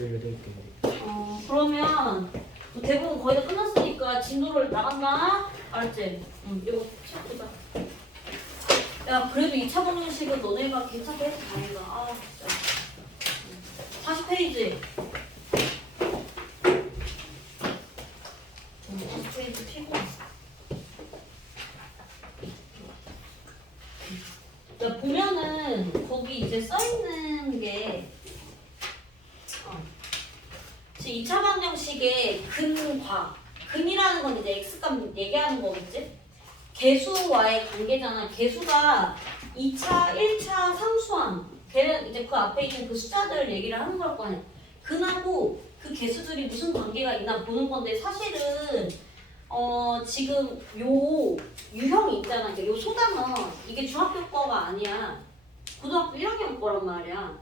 18개. 그러면 대부분 거의 다 끝났으니까 진도를 나간다. 알았지? 이거 시작보자. 야, 그래도 2차 방정식은 너네가 괜찮게 해서 다행이다. 아, 진짜. 40페이지. 40페이지 피고. 야, 보면은 거기 이제 써있는 게 지금 2차 방정식의 근과 근이라는 건 이제 x값 얘기하는 거겠지? 개수와의 관계잖아. 개수가 2차, 1차 상수함. 걔는 이제 그 앞에 있는 그 숫자들 얘기를 하는 걸 거 아니야. 근하고 그 개수들이 무슨 관계가 있나 보는 건데 사실은 지금 요 유형이 있잖아. 요 소단어 이게 중학교 거가 아니야. 고등학교 1학년 거란 말이야.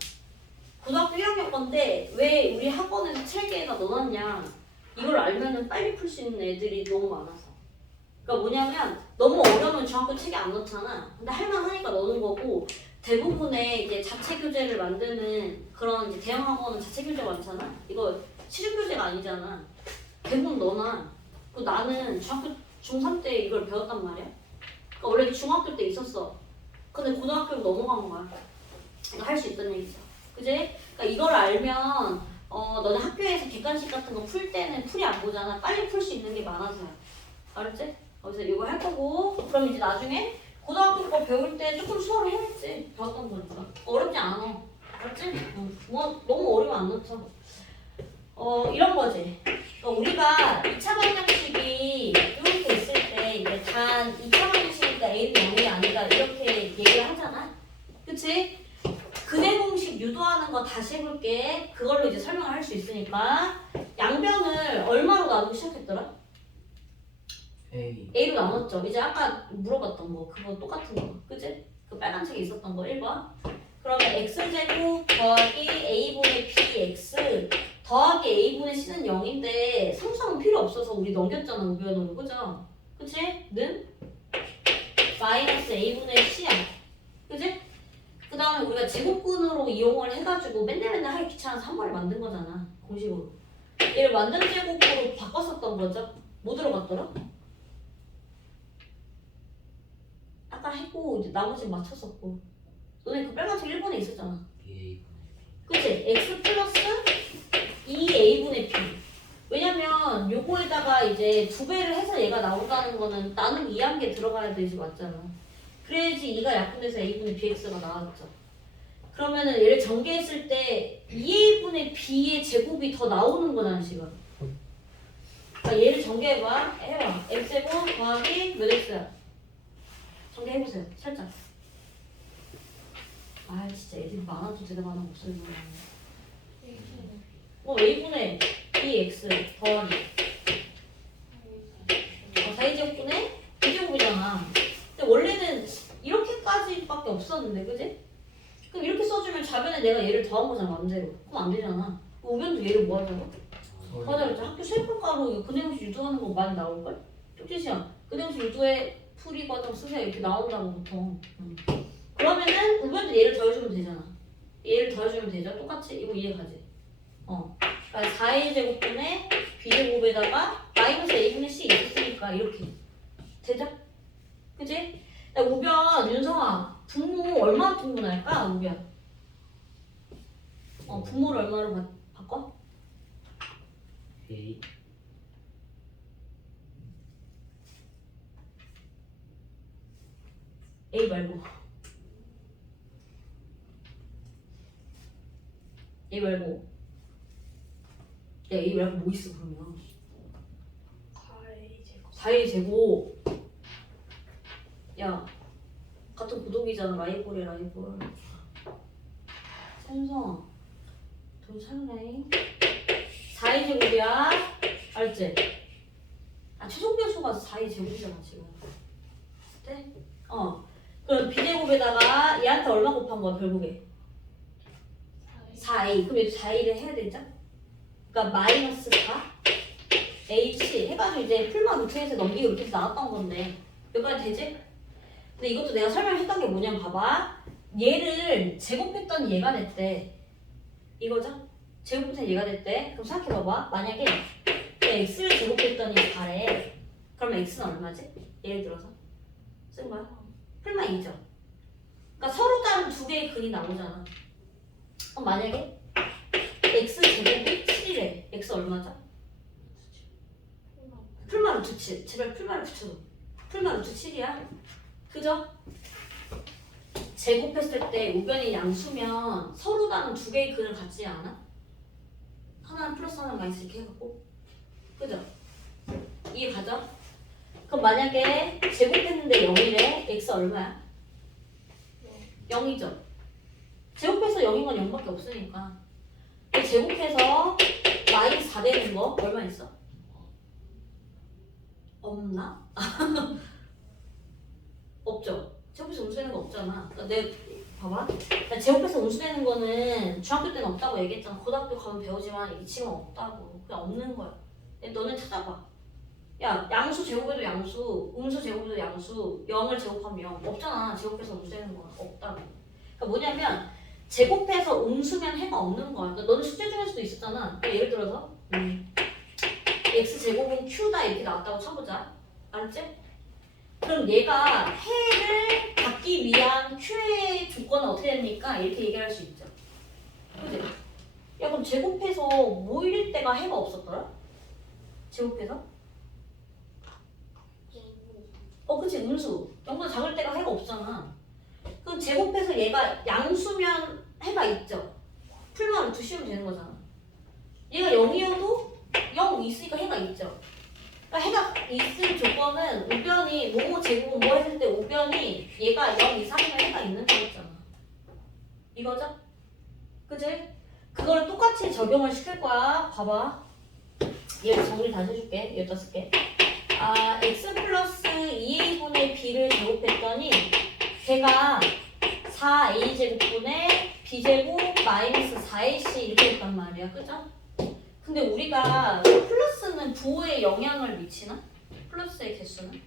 고등학교 1학년 건데 왜 우리 학원에서 책에다 넣어놨냐. 이걸 알면은 빨리 풀 수 있는 애들이 너무 많아서. 그러니까 뭐냐면 너무 어려우면 중학교 책에 안 넣잖아. 근데 할만하니까 넣는 거고 대부분의 이제 자체 교재를 만드는 그런 이제 대형 학원은 자체 교재가 많잖아. 이거 실용 교재가 아니잖아. 대부분 넣어놔. 나는 중학교 중3 때 이걸 배웠단 말이야. 그러니까 원래 중학교 때 있었어. 근데 고등학교로 넘어간 거야. 이거 할 수 있다는 얘기죠. 그지? 그러니까 이걸 알면 너네 학교에서 객관식 같은 거 풀 때는 풀이 안 보잖아. 빨리 풀 수 있는 게 많아서야. 알았지? 그래서 이거 할 거고 그럼 이제 나중에 고등학교 거 배울 때 조금 수업을 해야지. 배웠던 거니까. 어렵지 않아. 알았지? 뭐 너무 어려우면 안 넣죠. 이런 거지. 그러니까 우리가 2차 방정식이 이렇게 있을 때 이제 단 2차 방정식이니까 A는 0이 아니다 이렇게 얘기를 하잖아. 그치? 근해 공식 유도하는 거 다시 해볼게. 그걸로 이제 설명을 할 수 있으니까 양변을 얼마로 나누기 시작했더라? A로 나눴죠. 이제 아까 물어봤던 거 그거 똑같은 거. 그치? 그 빨간 책에 있었던 거 1번. 그러면 x제곱 더하기 a분의 bx 더하기 a분의 c는 0인데 상수함은 필요 없어서 우리 넘겼잖아. 우변으로. 그죠? 그치? 는 마이너스 a분의 c야. 그치? 그 다음에 우리가 제곱근으로 이용을 해가지고 맨날 하기 귀찮아서 한 번에 만든 거잖아. 공식으로. 얘를 완전 제곱으로 바꿨었던 거죠. 뭐 들어갔더라? 아까 했고 이제 나머지 맞췄었고. 너네 그 빨간색 1번에 있었잖아. 그치? x 플러스 2a분의 b. 왜냐면 요거에다가 이제 2배를 해서 얘가 나온다는 거는 나는 2한 개 들어가야 되지 맞잖아. 그래야지 2가 약분돼서 a분의 bx가 나왔죠. 그러면은 얘를 전개했을 때 2a분의 b의 제곱이 더 나오는 거잖아 지금. 그러니까 얘를 전개해봐. 해봐. x제곱 더하기 몇 x야? 전개해보세요. 살짝. 아 진짜 애들이 많아도 대답 안 하고 없어요. a분의 bx 더하기 4제곱분의 b제곱이잖아. 근데 원래는 이렇게까지밖에 없었는데 그지? 그럼 이렇게 써주면 좌변에 내가 얘를 더한 거잖아 맘대로. 그럼 안 되잖아. 우변도 얘를 뭐 하자고? 맞아 그랬죠. 학교 수행평가로 근해공식 유도하는 거 많이 나올걸? 쪽지시험 근해공식 유도에 풀이 과정 쓰세요 이렇게 나온다고 보통. 그러면은 우변도 얘를 더해주면 되잖아. 얘를 더해주면 되죠. 똑같이 이거 이해가지? 그러니까 4의 제곱분의 b제곱에다가 마이너스 a분의 c 있으니까 이렇게 되죠? 그치? 야, 우변 윤성아 분모 얼마 분모날까? 우변 분모를 얼마로 바꿔? A A 말고 A 말고 야 A 말고 뭐 있어 그러면 4의 제곱 야 같은 구독이잖아. 라이벌이야 라이벌. 삼성 돈 찾네. 4의 제곱이야. 알았지? 최종 변수가 4의 제곱이잖아 지금. 네? 그럼 b제곱에다가 얘한테 얼마 곱한 거야 결국에? 4a. 그럼 얘도 4a를 해야 되죠? 그러니까 마이너스 4 h 해가지고 이제 풀만 루트에서 넘기고 이렇게 해서 나왔던 건데 여기까지 되지? 근데 이것도 내가 설명했던 게 뭐냐면 봐봐. 얘를 제곱했더니 얘가 냈대. 이거죠? 제곱부터 얘가 됐대. 그럼 생각해봐봐. 만약에 x를 제곱했더니 4래. 그러면 x는 얼마지? 예를 들어서 쓴 거야. 풀만 2죠. 그러니까 서로 다른 두 개의 근이 나오잖아. 그럼 만약에 x 제곱이 7이래. x 얼마죠? 풀만 루트 7. 제발 풀만 붙여줘. 풀만 루트 7이야. 그죠? 제곱했을 때 우변이 양수면 서로 다른 두 개의 근을 갖지 않아? 하나는 플러스 하나는 마이너스 이렇게 해갖고. 그죠? 이해 가죠? 그럼 만약에 제곱했는데 0이래. x 얼마야? 0이죠. 제곱해서 0인 건 0밖에 없으니까. 제곱해서 마이너스 4 되는 거 얼마 있어? 없나? 없죠. 제곱해서 음수되는 거 없잖아. 그러니까 내 봐봐. 그러니까 제곱해서 음수되는 거는 중학교 때는 없다고 얘기했잖아. 고등학교 가면 배우지만 이게 지금 없다고. 그냥 없는 거야. 너는 찾아봐. 야, 양수 제곱해도 양수, 음수 제곱해도 양수, 0을 제곱하면 0. 없잖아. 제곱해서 음수되는 거 없다고. 그러니까 뭐냐면 제곱해서 음수면 해가 없는 거야. 그러니까 너는 숙제 중에서도 있었잖아. 그러니까 예를 들어서 x 제곱은 q다 이렇게 나왔다고 쳐보자. 알았지? 그럼 얘가 해를 받기 위한 q의 조건은 어떻게 됩니까? 이렇게 얘기할 수 있죠. 그지? 야 그럼 제곱해서 뭐일 때가 해가 없었더라? 제곱해서? 그치 음수. 0보다 작을 때가 해가 없잖아. 그럼 제곱해서 얘가 양수면 해가 있죠. 풀만 루트 씌우면 되는 거잖아. 얘가 0이어도 0 있으니까 해가 있죠. 그러니까 해가 있을 조건은 우변이 뭐뭐 제곱은 뭐 했을 때 우변이 얘가 0 이상이면 해가 있는 거였잖아. 이거죠? 그치? 그걸 똑같이 적용을 시킬 거야. 봐봐. 얘를 정리 다시 해줄게. 15개. x 플러스 2a분의 b를 제곱했더니 걔가 4a제곱분의 b제곱 마이너스 4ac 이렇게 됐단 말이야. 그죠? 근데 우리가 플러스는 부호에 영향을 미치나? 플러스의 개수는?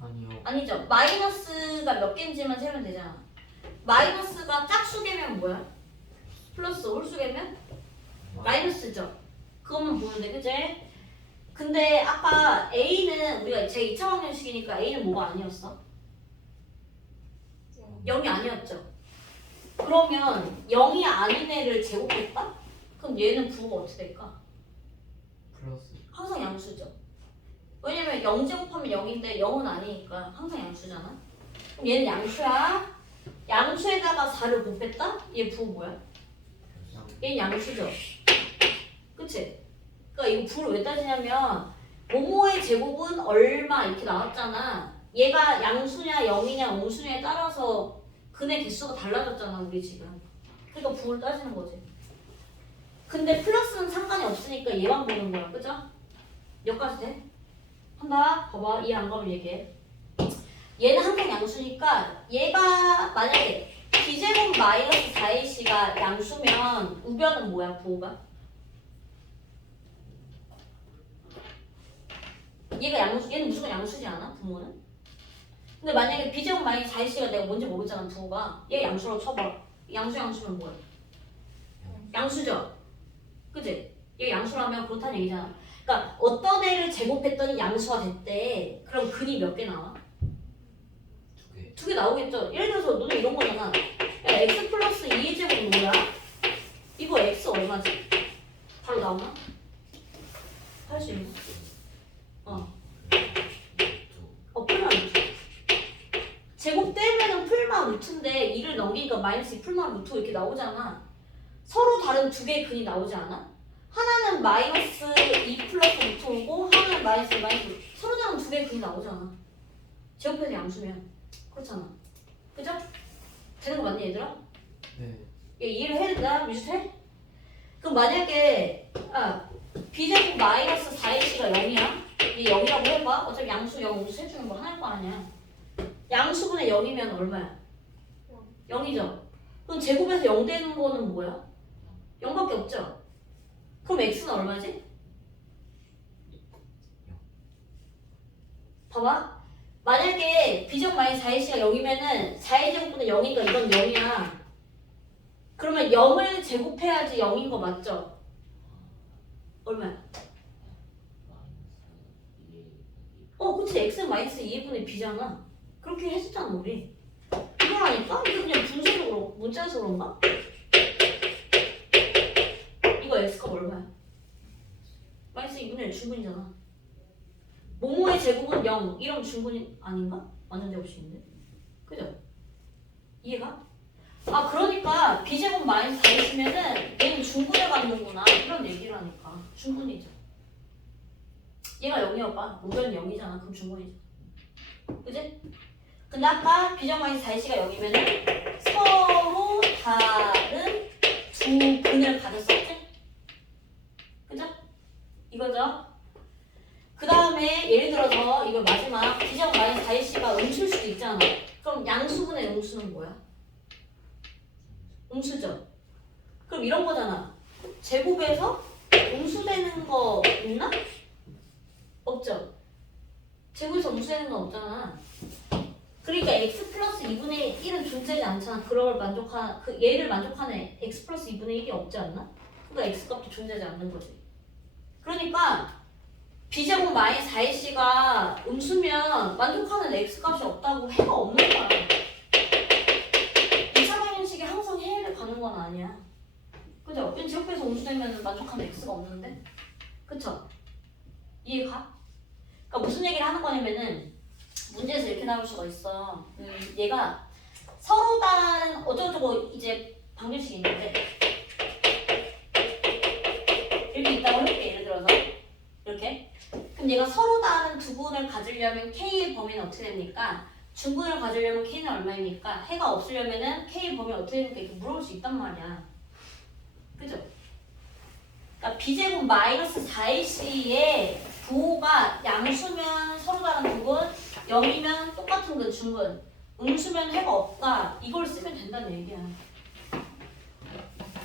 아니요. 아니죠. 마이너스가 몇 개인지만 세면 되잖아. 마이너스가 짝수개면 뭐야? 플러스 홀수개면? 마이너스죠. 그것만 보면 돼. 그치? 근데 아까 A는 우리가 제 2차 방정식이니까 A는 뭐가 아니었어? 0이 아니었죠. 그러면 0이 아닌 애를 제곱했다? 그럼 얘는 부호가 어떻게 될까? 플러스. 항상 양수죠. 왜냐면 0제곱하면 0인데 0은 아니니까 항상 양수잖아. 그럼 얘는 양수야. 양수에다가 4를 곱했다? 얘 부호 뭐야? 얘는 양수죠. 그치? 그러니까 이거 부호를 왜 따지냐면 모모의 제곱은 얼마 이렇게 나왔잖아. 얘가 양수냐 0이냐 음수냐에 따라서 근의 개수가 달라졌잖아 우리 지금. 그러니까 부호를 따지는 거지. 근데 플러스는 상관이 없으니까 얘만 보는 거야. 그죠? 여기까지 돼? 한다. 봐봐. 이해 안 가면 얘기해. 얘는 항상 양수니까 얘가 만약에 b제곱 마이너스 4ac가 양수면 우변은 뭐야 부호가? 얘가 양수, 얘는 무조건 양수지 않아? 부모는? 근데 만약에 b제곱 마이너스 4ac가 내가 뭔지 모르잖아 부호가. 얘 양수라고 쳐봐. 양수면 뭐야? 양수죠? 그치? 얘 양수라면 그렇다는 얘기잖아. 그러니까 어떤 애를 제곱했더니 양수가 됐대. 그럼 근이 몇 개 나와? 2개. 2개 나오겠죠? 예를 들어서 너는 이런 거잖아. 야, x 플러스 2의 제곱은 뭐야? 이거 x 얼마지? 바로 나오나? 할 수 있나? 풀만 루트. 제곱 떼면은 풀만 루트인데 2를 넘기니까 마이너스 2 풀만 루트 이렇게 나오잖아. 서로 다른 두 개의 근이 나오지 않아? 하나는 마이너스 2 플러스 루트고 하나는 마이너스 마이너스 서로 다른 두 개의 근이 나오잖아. 제곱해서 양수면 그렇잖아. 그죠? 되는 거 맞니 얘들아? 네. 얘 이해를 해야 된다. 비슷해? 그럼 만약에 b제곱 마이너스 4ac가 0이야? 얘 0이라고 해봐. 어차피 양수 0, 음수 해주는 거 하나일 거 아니야. 양수분의 0이면 얼마야? 0이죠. 그럼 제곱해서 0 되는 거는 뭐야? 0밖에 없죠? 그럼 x는 얼마지? 봐봐. 만약에 b제곱 마이너스 4ac가 0이면은 4의 제곱분의 0이니까 이건 0이야. 그러면 0을 제곱해야지 0인 거 맞죠? 얼마야? 그치. x는 마이너스 2분의 b잖아. 그렇게 했었잖아 우리. 이거라니까? 이거 그냥 분수적으로 문자에서 그런가? 이거 x가 얼마야? 마이너스 2분의 1 중분이잖아. 모모의 제곱은 0 이러면 중분이 아닌가? 완전 제곱식인데 그죠? 이해가? 그러니까 b제곱 마이너스 4이시면은 얘는 중분에 갖는구나 이런 얘기라니까. 중분이죠. 얘가 0이어봐. 우변 0이잖아. 그럼 중분이죠. 그지? 근데 아까 b제곱 마이너스 4이시가 0이면은 서로 다른 두 근을 가졌었지? 그죠? 이거죠? 그 다음에 예를 들어서 이거 마지막 b제곱 마이너스 4이시가 음수일 수도 있잖아. 그럼 양수분의 음수는 뭐야? 음수죠. 그럼 이런 거잖아. 제곱에서 음수되는 거 있나? 없죠. 제곱에서 음수되는 건 없잖아. 그러니까 x 플러스 2분의 1은 존재하지 않잖아. 그걸 만족한 얘를 만족하는 x 플러스 2분의 1이 없지 않나? 그러니까 x 값도 존재하지 않는 거지. 그러니까 b제곱 마이너스 4ac가 음수면 만족하는 x 값이 없다고 해가 없는 거야. 이차방정식이 항상 해를 가는 건 아니야. 그죠? 왜냐면 제곱해서 음수되면 만족하는 x가 없는데? 그쵸? 이해가? 그러니까 무슨 얘기를 하는 거냐면은 문제에서 이렇게 나올 수가 있어. 얘가 서로 다른 어쩌고저쩌고 이제 방정식이 있는데 이렇게 있다고 해볼게. 예를 들어서 이렇게. 그럼 얘가 서로 다른 두 분을 가지려면 k의 범위는 어떻게 됩니까? 중분을 가지려면 k는 얼마입니까? 해가 없으려면은 k의 범위 어떻게 됩니까? 이렇게 물어볼 수 있단 말이야. 그죠? 그러니까 b제곱 마이너스 4ac의 부호가 양수면 서로 다른 두 분, 0이면 똑같은 근 중분, 음수면 해가 없다. 이걸 쓰면 된다는 얘기야.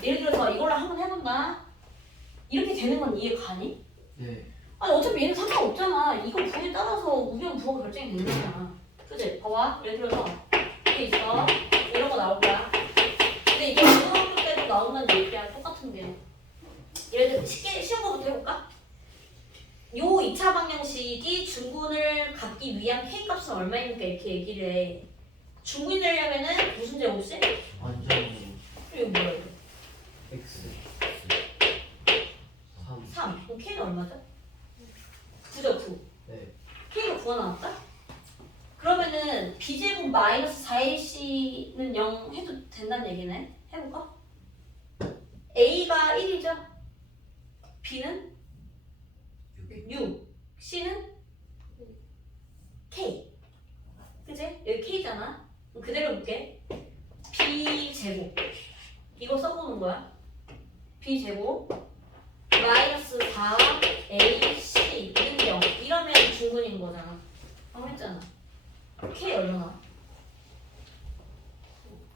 예를 들어서 이걸로 한번 해본다. 이렇게 되는 건 이해 가니? 네. 아니 어차피 얘는 상관없잖아. 이거 부호에 따라서 우변 부호가 결정이 되는 거잖아. 그치? 봐봐. 예를 들어서 이게 있어. 이런 거 나올 거야. 근데 이게 고등학교 때도 나온다는 얘기야. 똑같은 게. 예를 들어 쉽게 쉬운 거부터 해볼까? 요 2차 방정식이 중분을 갖기 위한 k값은 얼마입니까? 이렇게 얘기를 해. 중분이 되려면은 무슨 제곱식? 완전 이거 뭐야 이거? x 3. 3. 그럼 k는 얼마죠? 9죠 9. 네. k가 9가 나왔다? 그러면은 b제곱 마이너스 4ac는 0 해도 된다는 얘기네. 해볼까? a가 1이죠? b는 6, C는 K. 그치? 여기 K잖아. 그럼 그대로 볼게. B제곱. 이거 써보는 거야. B제곱 마이너스 4AC 는 0. 이러면 중분인 거잖아. 방금 했잖아. K 얼마나?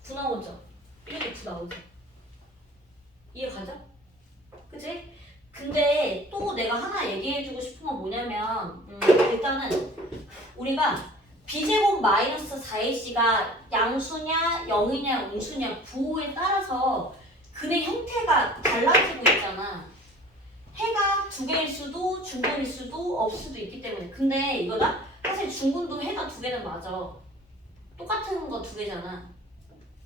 9 나오죠? 이렇게 9 나오죠? 이해 가죠? 그치? 근데 또 내가 하나 얘기해주고 싶은 건 뭐냐면 일단은 우리가 b제곱 마이너스 4ac가 양수냐 0이냐 음수냐 부호에 따라서 근의 형태가 달라지고 있잖아. 해가 두 개일 수도 중분일 수도 없을 수도 있기 때문에. 근데 이거다? 사실 중분도 해가 두 개는 맞아. 똑같은 거 두 개잖아.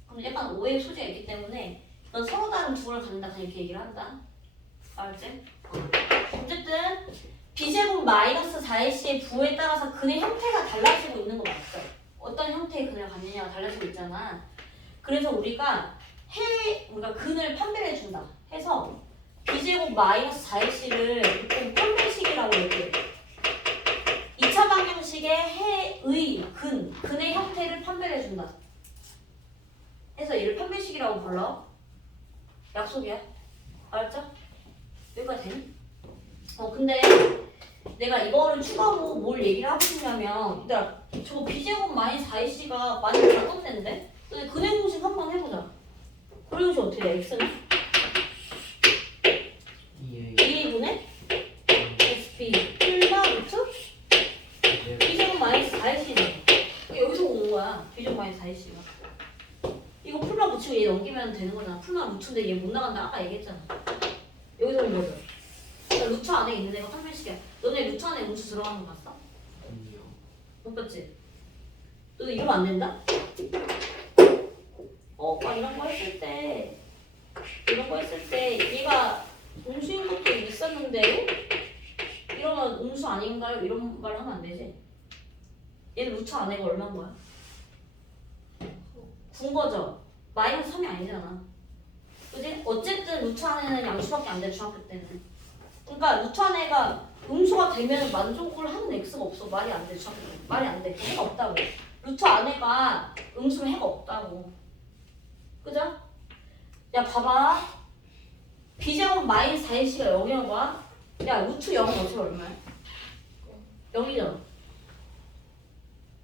그럼 약간 오해의 소지가 있기 때문에 넌 서로 다른 두 개를 갖는다 그냥 이렇게 얘기를 한다. 알았지? 어쨌든 b제곱 마이너스 4ac의 부호에 따라서 근의 형태가 달라지고 있는 거 맞죠? 어떤 형태의 근을 갖느냐가 달라지고 있잖아. 그래서 우리가 근을 판별해 준다 해서 b제곱 마이너스 4ac를 보통 판별식이라고 얘기해. 2차 방정식의 해의 근의 형태를 판별해 준다 해서 얘를 판별식이라고 불러. 약속이야. 알았죠? 여기까지 되니? 근데 내가 이거를 추가로 뭘 얘기를 하고 싶냐면 얘들아 저거 b제곱 마이너스 4ac가 많이 바꿨는데? 근데 근의 공식 한번 해보자. 근의 공식 어떻게 돼? x는? 2a 2분의 xb 풀마 루트 b제곱 마이너스 4ac죠. 여기서 오는 거야. b제곱 마이너스 4ac가. 이거 풀마 붙이고 얘 넘기면 0이면 되는 거잖아. 풀만 루트인데 얘 못 나간다 아까 얘기했잖아. 여기서 온 거죠. 그러니까 루트 안에 있는 애가 판별식이야. 너네 루트 안에 음수 들어가는 거 봤어? 아니요. 못 봤지? 너도 이러면 안 된다? 막 이런 거 했을 때 얘가 음수인 것도 있었는데 이러면 음수 아닌가요? 이런 말 하면 안 되지? 얘는 루트 안에가 얼마인 거야? 9인 거죠? 마이너스 3이 아니잖아. 그지? 어쨌든 루트 안에는 양수밖에 안 돼, 중학교 때는. 그러니까 루트 안에가 음수가 되면 만족을 하는 x가 없어. 말이 안 돼, 중학교 때는. 말이 안 돼. 해가 없다고. 루트 안에가 음수는 해가 없다고. 그죠? 야, 봐봐. b제곱 마이너스 4ac가 0이라는 거야? 야, 루트 0은 어떻게 얼마야? 0이잖아.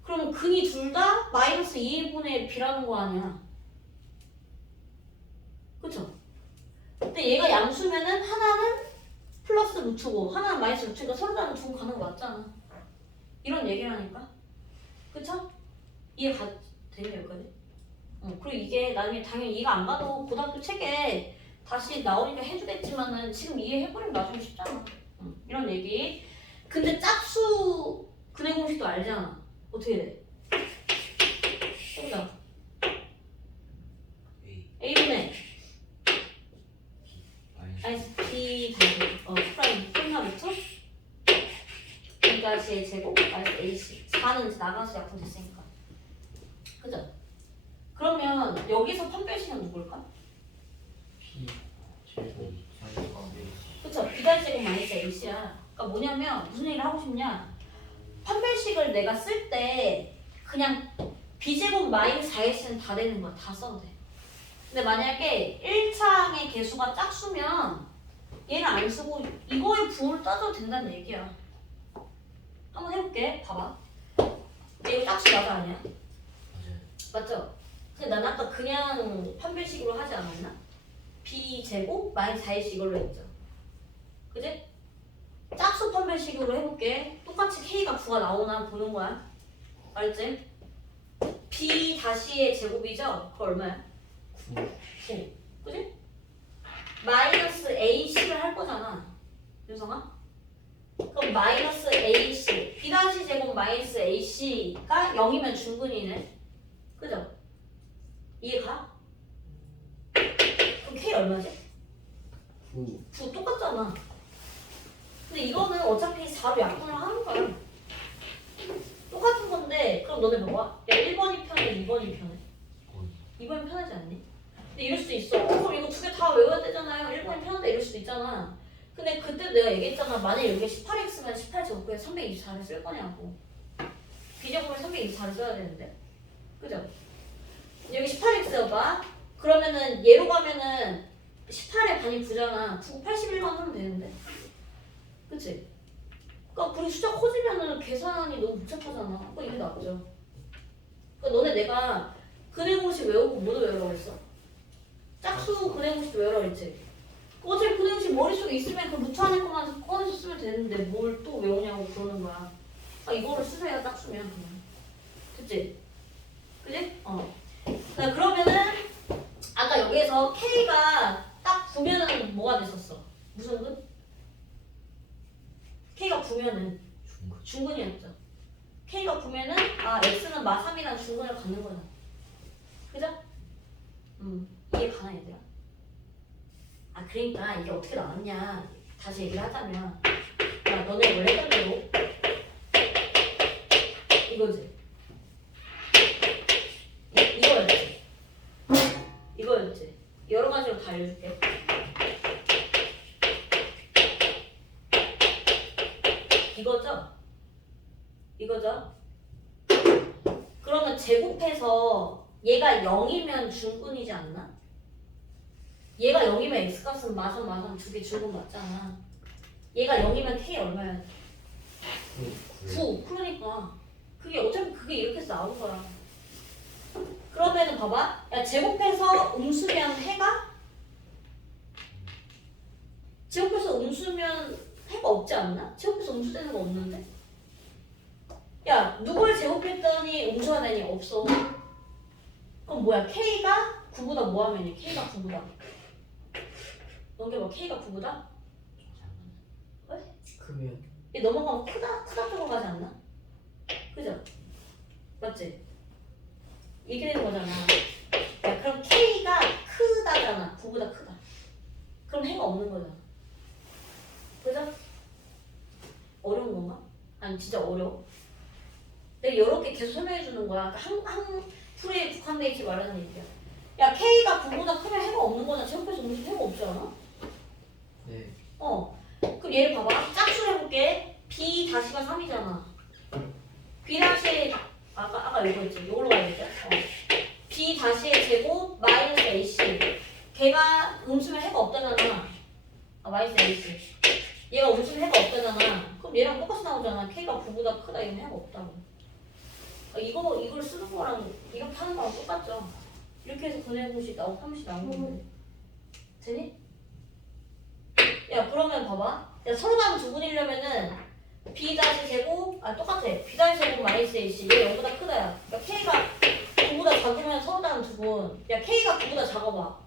그러면 근이 둘 다 마이너스 2분의 b라는 거 아니야. 그쵸? 근데 얘가 양수면은 하나는 플러스 루트고 하나는 마이너스 루트니까 서로 다른 두고 가는 거 맞잖아. 이런 얘기라니까. 그쵸? 이해가 되냐 여기까지? 그리고 이게 나중에 당연히 이해가 안 가도 고등학교 책에 다시 나오니까 해주겠지만은 지금 이해해버리면 나중에 쉽잖아. 이런 얘기. 근데 짝수 근해 공식도 알잖아. 어떻게 돼? 해보자. A분의 B 다시 프라임 끝나 루트 B가시의 제곱 마이너스 AC 4는 이제 나가서 약분 됐으니까. 그죠? 그러면 여기서 판별식은 누굴까? P 제곱 마이너스 그쵸? B가 제곱 마이너스 AC야. 그러니까 뭐냐면 무슨 얘기를 하고 싶냐? 판별식을 내가 쓸 때 그냥 B제곱 마이너스 4AC는 다 되는 거야. 다 써도 돼. 근데 만약에 1차항의 개수가 짝수면 얘를 안 쓰고 이거의 부호를 따져도 된다는 얘기야. 한번 해볼게. 봐봐. 이거 짝수 맞아 아니야? 맞아요. 맞죠? 근데 난 아까 그냥 판별식으로 하지 않았나? B제곱 마이너스 4AC 이걸로 했죠. 그지? 짝수 판별식으로 해볼게. 똑같이 K가 9가 나오나 보는 거야. 알지? B 다시의 제곱이죠? 그거 얼마야? 9. 그지? 마이너스 AC를 할 거잖아. 윤성아? 그럼 마이너스 AC B 다시 제곱 마이너스 AC가 0이면 중근이네. 그죠? 이해가? 그럼 K 얼마지? 9 똑같잖아. 근데 이거는 어차피 4로 약분을 하는 거야. 똑같은 건데 그럼 너네 봐봐. 야 1번이 편해 2번이 편해? 2번이 편하지 않니? 근데 이럴 수도 있어. 그럼 이거 두 개 다 외워야 되잖아요. 1번이 편한데 이럴 수도 있잖아. 근데 그때 내가 얘기했잖아. 만약에 여기가 18x면 18제곱에 324를 쓸 거냐고. b제곱을 324를 써야 되는데. 그죠? 여기 18x여봐. 그러면은 얘로 가면은 18의 반이 9잖아. 9, 81만 하면 되는데. 그치? 그러니까 우리 숫자 커지면은 계산이 너무 복잡하잖아. 그러니까 이게 낫죠. 그러니까 너네 내가 근해 공식 외우고 뭐도 외우라고 했어? 짝수 근해 공식 외우라고 했지? 어차피 근해 공식 머릿속에 있으면 그 루트 안에 것만 꺼내서 쓰면 되는데 뭘 또 외우냐고 그러는 거야. 아 이거를 쓰세요 짝수면 그냥. 됐지? 그지? 자 그러면은 아까 여기에서 K가 딱 9면은 뭐가 됐었어? 무슨 근? K가 9면은 중근이었죠. K가 9면은 X는 마3이랑 중근을 갖는 거잖아. 그죠? 이게 가나 얘들아? 그러니까 이게 어떻게 나왔냐 다시 얘기를 하자면 야 너네 원래 했던 대로 이거지. 이거였지. 이거였지. 여러 가지로 다 알려줄게. 이거죠? 이거죠? 그러면 제곱해서 얘가 0이면 중근이지 않나? 얘가 0이면 x값은 마선 두 개 중근 맞잖아. 얘가 0이면 k 얼마야? 9. 그러니까 그게 어차피 그게 이렇게 해서 나온 거야. 그러면은 봐봐. 야 제곱해서 음수면 해가? 제곱해서 음수면 해가 없지 않나? 제곱해서 음수되는 거 없는데? 야 누굴 제곱했더니 음수가 되니? 없어. 그럼 뭐야? K가 9보다 뭐 하면이? K가 9보다. 넘겨봐. K가 9보다? 왜? 크면 얘 넘어가면 크다 쪽으로 가지 않나? 그죠? 맞지? 이렇게 되는 거잖아. 야, 그럼 K가 크다잖아. 9보다 크다. 그럼 해가 없는 거잖아. 그죠? 어려운 건가? 아니 진짜 어려워. 내가 이렇게 계속 설명해 주는 거야. 그러니까 한 풀에 국한돼 있지 말라는 얘기야. 야 K가 9보다 크면 해가 없는 거잖아. 제곱해서 음식 해가 없지 않아? 네. 그럼 얘를 봐봐. 짝수를 해볼게. B 다시가 3이잖아. B 다시 아까 이거 했지. 이걸로 가야겠죠? B 다시의 제곱 마이너스 AC. 걔가 음수면 해가 없다잖아. 마이너스 AC. 얘가 음수면 해가 없다잖아. 그럼 얘랑 똑같이 나오잖아. K가 9보다 크다. 이건 해가 없다고. 이걸 쓰는 거랑 이렇게 하는 거랑 똑같죠. 이렇게 해서 분해 공식 나오고 3식 나오는 건데. 되니? 야 그러면 봐봐. 야 서로 다른 두 분이려면은 B 다시 제곱 똑같아. B 다시 제곱 마이너스 AC 얘 0보다 크다야. 그러니까 K가 9보다 작으면 서로 다른 두 분. 야 K가 9보다 작아봐.